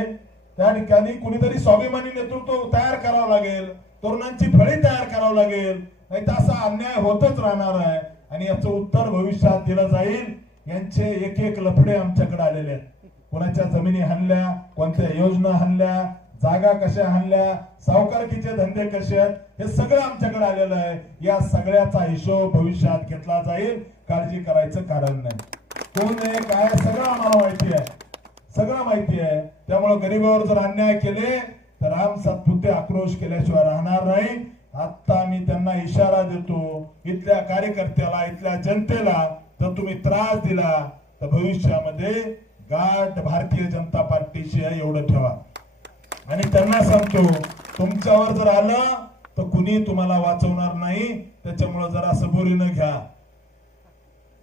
त्या ठिकाणी कुणीतरी स्वाभिमानी नेतृत्व तयार करावं लागेल, तरुणांची फळी तयार करावं लागेल. नाही तर असा अन्याय होतच राहणार आहे आणि याचं उत्तर भविष्यात दिलं जाईल. यांचे एक लफडे आमच्याकडे आलेले आहेत. कोणाच्या जमिनी हाणल्या, कोणत्या योजना हाणल्या, जागा कशा हाणल्या, सावकारकीचे धंदे कसे आहेत, हे सगळं आमच्याकडे आलेलं आहे. या सगळ्याचा हिशोब भविष्यात घेतला जाईल. काळजी करायचं कारण नाही. कोण आहे काय सगळं आम्हाला माहिती आहे, सगळं माहिती आहे. त्यामुळे गरीबावर जर अन्याय केले तर राम सातपुते आक्रोश केल्याशिवाय राहणार नाही. आता मी त्यांना इशारा देतो, इथल्या कार्यकर्त्याला, इथल्या जनतेला जर तुम्ही त्रास दिला तर भविष्यामध्ये गाठ भारतीय जनता पार्टीशी आहे एवढं ठेवा. आणि त्यांना सांगतो, तुमच्यावर जर आलं तर कुणी तुम्हाला वाचवणार नाही. त्याच्यामुळे जरा सबुरीनं घ्या,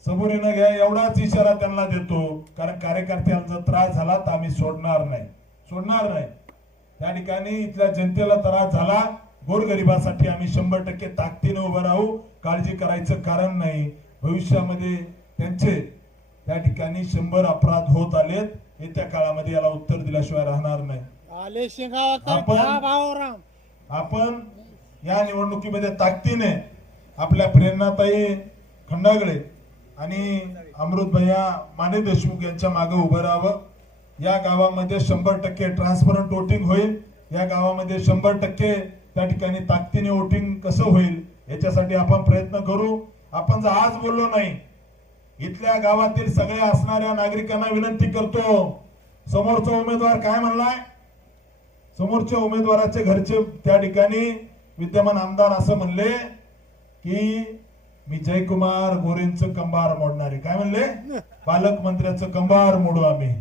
सबुरीनं घ्या एवढाच इशारा त्यांना देतो. कारण कार्यकर्त्याला जर त्रास झाला तर आम्ही सोडणार नाही, सोडणार नाही. त्या ठिकाणी इथल्या जनतेला त्रास झाला, गोरगरिबासाठी आम्ही 100% ताकदीने उभं राहू. काळजी करायचं कारण नाही. भविष्यामध्ये त्यांचे त्या ठिकाणी 100 अपराध होत आलेत. येत्या काळामध्ये याला उत्तर दिल्याशिवाय राहणार नाही. आपण या निवडणुकीमध्ये ताकदीने आपल्या प्रेरणाताई खंडागळे आणि अमृतभैया माने देशमुख यांच्या मागे उभं राहावं. या गावामध्ये 100% ट्रान्सपरंट वोटिंग होईल. या गावामध्ये 100% त्या ठिकाणी ताकदीने वोटिंग कसं होईल याच्यासाठी आपण प्रयत्न करू. आपण जर आज बोललो नाही, इथल्या गावातील सगळ्या असणाऱ्या नागरिकांना विनंती करतो, समोरचा उमेदवार काय म्हणलाय, समोरच्या उमेदवाराचे घरचे त्या ठिकाणी विद्यमान आमदार असं म्हणले की मी जयकुमार गोरेंचं कंबार मोडणारे. काय म्हणले, पालकमंत्र्याचं कंबार मोडू आम्ही.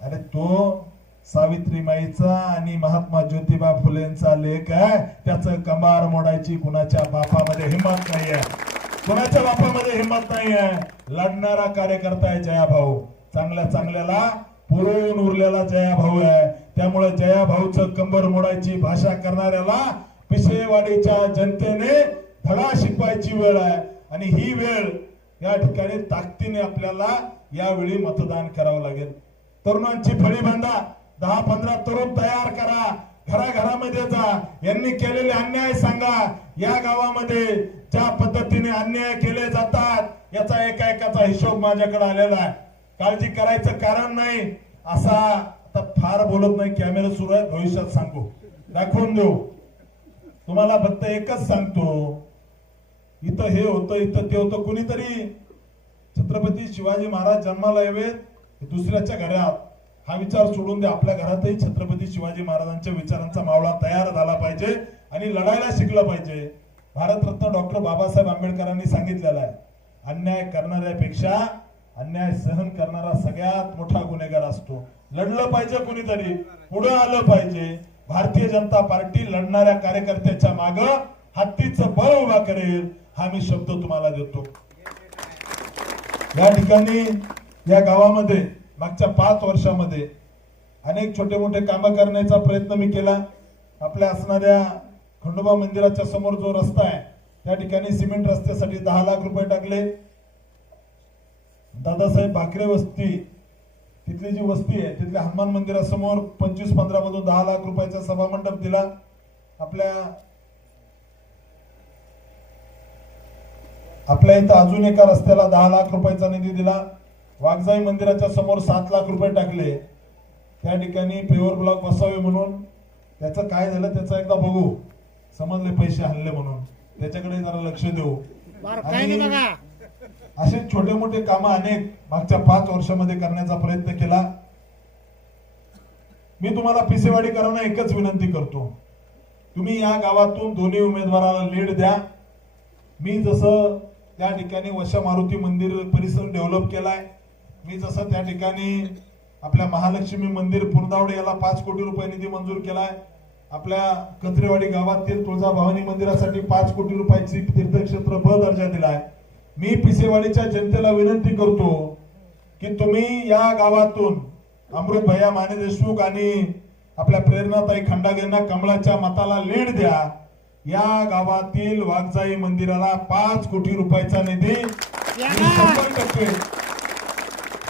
अरे तो सावित्रीमाईचा आणि महात्मा ज्योतिबा फुलेंचा लेख आहे, त्याचं कंबार मोडायची कुणाच्या बापामध्ये हिंमत नाहीये, कुणाच्या बापामध्ये हिंमत नाहीये. लढणारा कार्यकर्ता आहे जयाभाऊ, चांगल्या चांगल्याला पुरवून उरलेला जयाभाऊ आहे. त्यामुळे जयाभाऊचं कंबर मोडायची भाषा करणाऱ्याला पिसेवाडीच्या जनतेने धडा शिकवायची वेळ आहे. आणि ही वेळ या ठिकाणी ताकदीने आपल्याला यावेळी मतदान करावं लागेल. तरुणांची फळी बांधा, 10-15 तरुण तयार करा, घराघरामध्ये जा, यांनी केलेले अन्याय सांगा. या गावामध्ये ज्या पद्धतीने अन्याय केले जातात याचा एका हिशोब माझ्याकडे आलेला आहे. काळजी करायचं कारण नाही. असा आता फार बोलत नाही, कॅमेरा सुरू आहे, भविष्यात सांगू, दाखवून देऊ तुम्हाला. फक्त एकच सांगतो, इथं हे होतं, इथं ते होतं. कुणीतरी छत्रपती शिवाजी महाराज जन्माला यावेत दुसऱ्याच्या घरात, हा विचार सोडून दे. आपल्या घरातही छत्रपती शिवाजी महाराजांच्या विचारांचा मावळा तयार झाला पाहिजे आणि लढायला शिकलं पाहिजे. भारतरत्न डॉक्टर बाबासाहेब आंबेडकरांनी सांगितलेलं आहे, अन्याय करणाऱ्यापेक्षा अन्याय सहन करणारा सगळ्यात मोठा गुन्हेगार असतो. लढलं पाहिजे, कुणीतरी पुढे आलं पाहिजे. भारतीय जनता पार्टी लढणाऱ्या कार्यकर्त्याच्या माग हत्तीचं बळ उभा करेल, हा मी शब्द तुम्हाला देतो. या ठिकाणी या गावामध्ये मागच्या 5 वर्षामध्ये अनेक छोटे मोठे कामं करण्याचा प्रयत्न मी केला. आपल्या असणाऱ्या खंडोबा मंदिराच्या समोर जो रस्ता आहे त्या ठिकाणी सिमेंट रस्त्यासाठी 10 लाख रुपये टाकले. दादासाहेब भाकरे वस्ती तिथली जी वस्ती आहे तिथल्या हनुमान मंदिरासमोर 25-15 मधून 10 लाख रुपयाचा सभा मंडप दिला. आपल्या इथं अजून एका रस्त्याला 10 लाख रुपयाचा निधी दिला. वाघजाई मंदिराच्या समोर 7 लाख रुपये टाकले. त्या ठिकाणी पेवर ब्लॉक बसावे म्हणून. त्याचं काय झालं त्याचं एकदा बघू. समजले पैसे हल्ले म्हणून त्याच्याकडे जरा लक्ष देऊ. आणि असे छोटे मोठे कामं अनेक मागच्या 5 वर्षामध्ये करण्याचा प्रयत्न केला. मी तुम्हाला पिसेवाडीकरांना एकच विनंती करतो, तुम्ही या गावातून दोन्ही उमेदवाराला लीड द्या. मी जसं त्या ठिकाणी वशा मारुती मंदिर परिसर डेव्हलप केलाय, मी जसं त्या ठिकाणी आपल्या महालक्ष्मी मंदिर पुरदावडे याला 5 कोटी रुपये निधी मंजूर केलाय, आपल्या कत्रेवाडी गावातील तुळजाभवानी मंदिरासाठी 5 कोटी रुपयाची तीर्थक्षेत्र ब दर्जा दिलाय. मी पिसेवाडीच्या जनतेला विनंती करतो की तुम्ही या गावातून अमृत भैया माने देशमुख आणि आपल्या प्रेरणाताई खंडागेंना कमळाच्या मताला लीड द्या. या गावातील वाघजाई मंदिराला 5 कोटी रुपयाचा निधी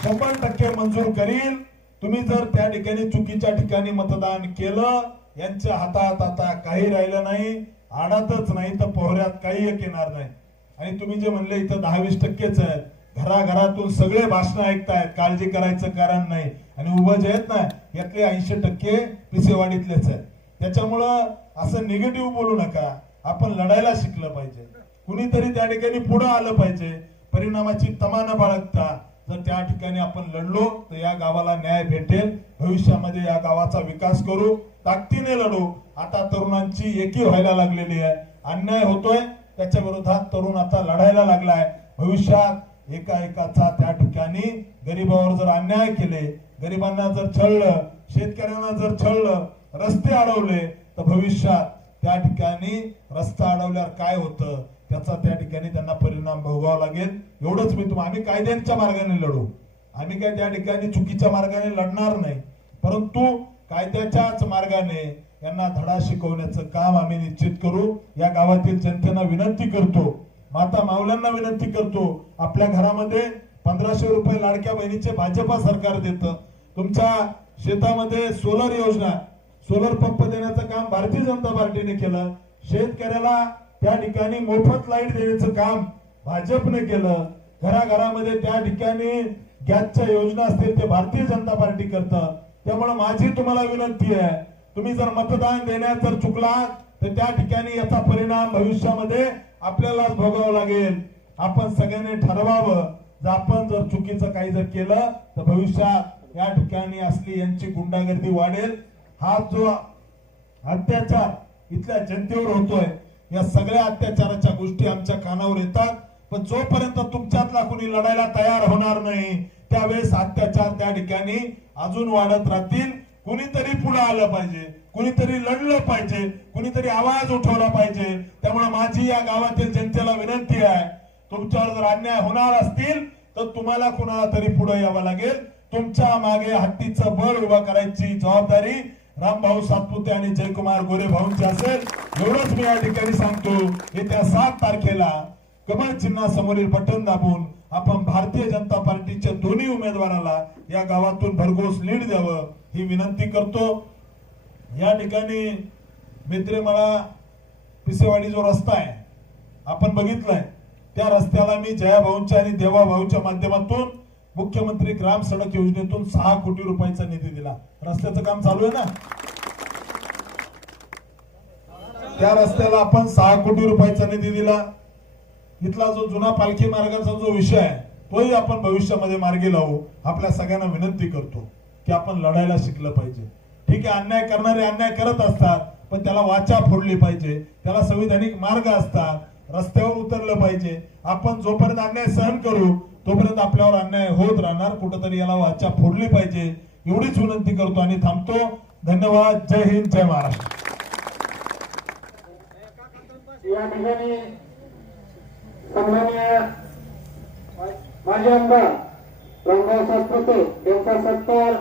100% मंजूर करील. तुम्ही जर त्या ठिकाणी चुकीच्या ठिकाणी मतदान केलं, यांच्या हातात आता काही राहिलं नाही, आडातच नाही तर पोहऱ्यात काही एक येणार नाही. आणि तुम्ही जे म्हणले इथं 10-20%च आहे, घराघरातून सगळे भाषण ऐकतायत, काळजी करायचं कारण नाही. आणि उभं जे आहेत ना यातले 80% पिसेवाडीतलेच आहेत. त्याच्यामुळं असं निगेटिव्ह बोलू नका. आपण लढायला शिकलं पाहिजे, कुणीतरी त्या ठिकाणी पुढे आलं पाहिजे. परिणामाची तमा न बाळगता जर त्या ठिकाणी आपण लढलो तर या गावाला न्याय भेटेल. भविष्यामध्ये या गावाचा विकास करू, ताकदीने लढू. आता तरुणांची एकी व्हायला लागलेली आहे. अन्याय होतोय त्याच्या विरोधात तरुण आता लढायला लागलाय. भविष्यात एकाचा त्या ठिकाणी गरिबावर जर अन्याय केले, गरिबांना जर छळलं, शेतकऱ्यांना जर छळलं, रस्ते अडवले तर भविष्यात त्या ठिकाणी रस्ता अडवल्यावर काय होतं त्याचा त्या ठिकाणी त्यांना परिणाम भोगावा लागेल. एवढंच मी आम्ही कायद्यांच्या मार्गाने लढू, आम्ही काय त्या ठिकाणी चुकीच्या मार्गाने लढणार नाही, परंतु कायद्याच्याच मार्गाने यांना धडा शिकवण्याचं काम आम्ही निश्चित करू. या गावातील जनतेला विनंती करतो, माता माऊल्यांना विनंती करतो, आपल्या घरामध्ये 1500 रुपये लाडक्या बहिणीचे भाजपा सरकार देतं. तुमच्या शेतामध्ये सोलर योजना, सोलर पंप देण्याचं काम भारतीय जनता पार्टीने केलं. शेतकऱ्याला त्या ठिकाणी मोफत लाईट देण्याचं काम भाजपने केलं. घराघरामध्ये त्या ठिकाणी गॅसच्या योजना असतील ते भारतीय जनता पार्टी करतं. त्यामुळे माझी तुम्हाला विनंती आहे, तुम्ही जर मतदान देण्यात जर चुकला तर त्या ठिकाणी याचा परिणाम भविष्यामध्ये आपल्यालाच भोगावं लागेल. आपण सगळ्यांनी ठरवावं, जर आपण जर चुकीचं काही जर केलं तर भविष्यात या ठिकाणी असली यांची गुंडागर्दी वाढेल. हा जो अत्याचार इथल्या जनतेवर होतोय, या सगळ्या अत्याचाराच्या गोष्टी आमच्या कानावर येतात. पण जोपर्यंत तुमच्यातला कोणी लढायला तयार होणार नाही त्यावेळेस अत्याचार त्या ठिकाणी अजून वाढत राहतील. कुणीतरी पुढे आलं पाहिजे, कुणीतरी लढलं पाहिजे, कुणीतरी आवाज उठवला पाहिजे. त्यामुळे माझी या गावातील जनतेला विनंती आहे, तुमच्यावर जर अन्याय होणार असतील तर तुम्हाला कुणाला तरी पुढे यावं लागेल. तुमच्या मागे हत्तीचं बळ उभा करायची जबाबदारी रामभाऊ सातपुते आणि जयकुमार गोरे भाऊंची असेल. एवढंच मी या ठिकाणी सांगतो. येत्या 7 तारखेला कमळ चिन्हासमोरील बटन दाबून आपण भारतीय जनता पार्टीच्या दोन्ही उमेदवाराला या गावातून भरघोस लीड द्यावं ही विनंती करतो. या ठिकाणी मित्रेमळा पिसेवाडी जो रस्ता आहे आपण बघितलाय, त्या रस्त्याला मी जयाभाऊंच्या आणि देवाभाऊंच्या माध्यमातून मुख्यमंत्री ग्राम सडक योजनेतून 6 कोटी रुपयाचा निधी दिला. रस्त्याचं काम चालू आहे ना, त्या रस्त्याला आपण 6 कोटी रुपयाचा निधी दिला. इथला जो जुना पालखी मार्गाचा जो विषय आहे तोही आपण भविष्यामध्ये मार्गी लावू. आपल्या सगळ्यांना विनंती करतो की आपण लढायला शिकलं पाहिजे. ठीक आहे, अन्याय करणारे अन्याय करत असतात, पण त्याला वाचा फोडली पाहिजे, त्याला संविधानिक मार्ग असतात, रस्त्यावर उतरलं पाहिजे. आपण जोपर्यंत अन्याय सहन करू तोपर्यंत आपल्यावर अन्याय होत राहणार. कुठंतरी याला वाचा फोडली पाहिजे एवढीच विनंती करतो आणि थांबतो. धन्यवाद. जय हिंद, जय महाराष्ट्र. या ठिकाणी सन्माननीय माजी आमदार रंगाव सातपुते यांचा सत्कार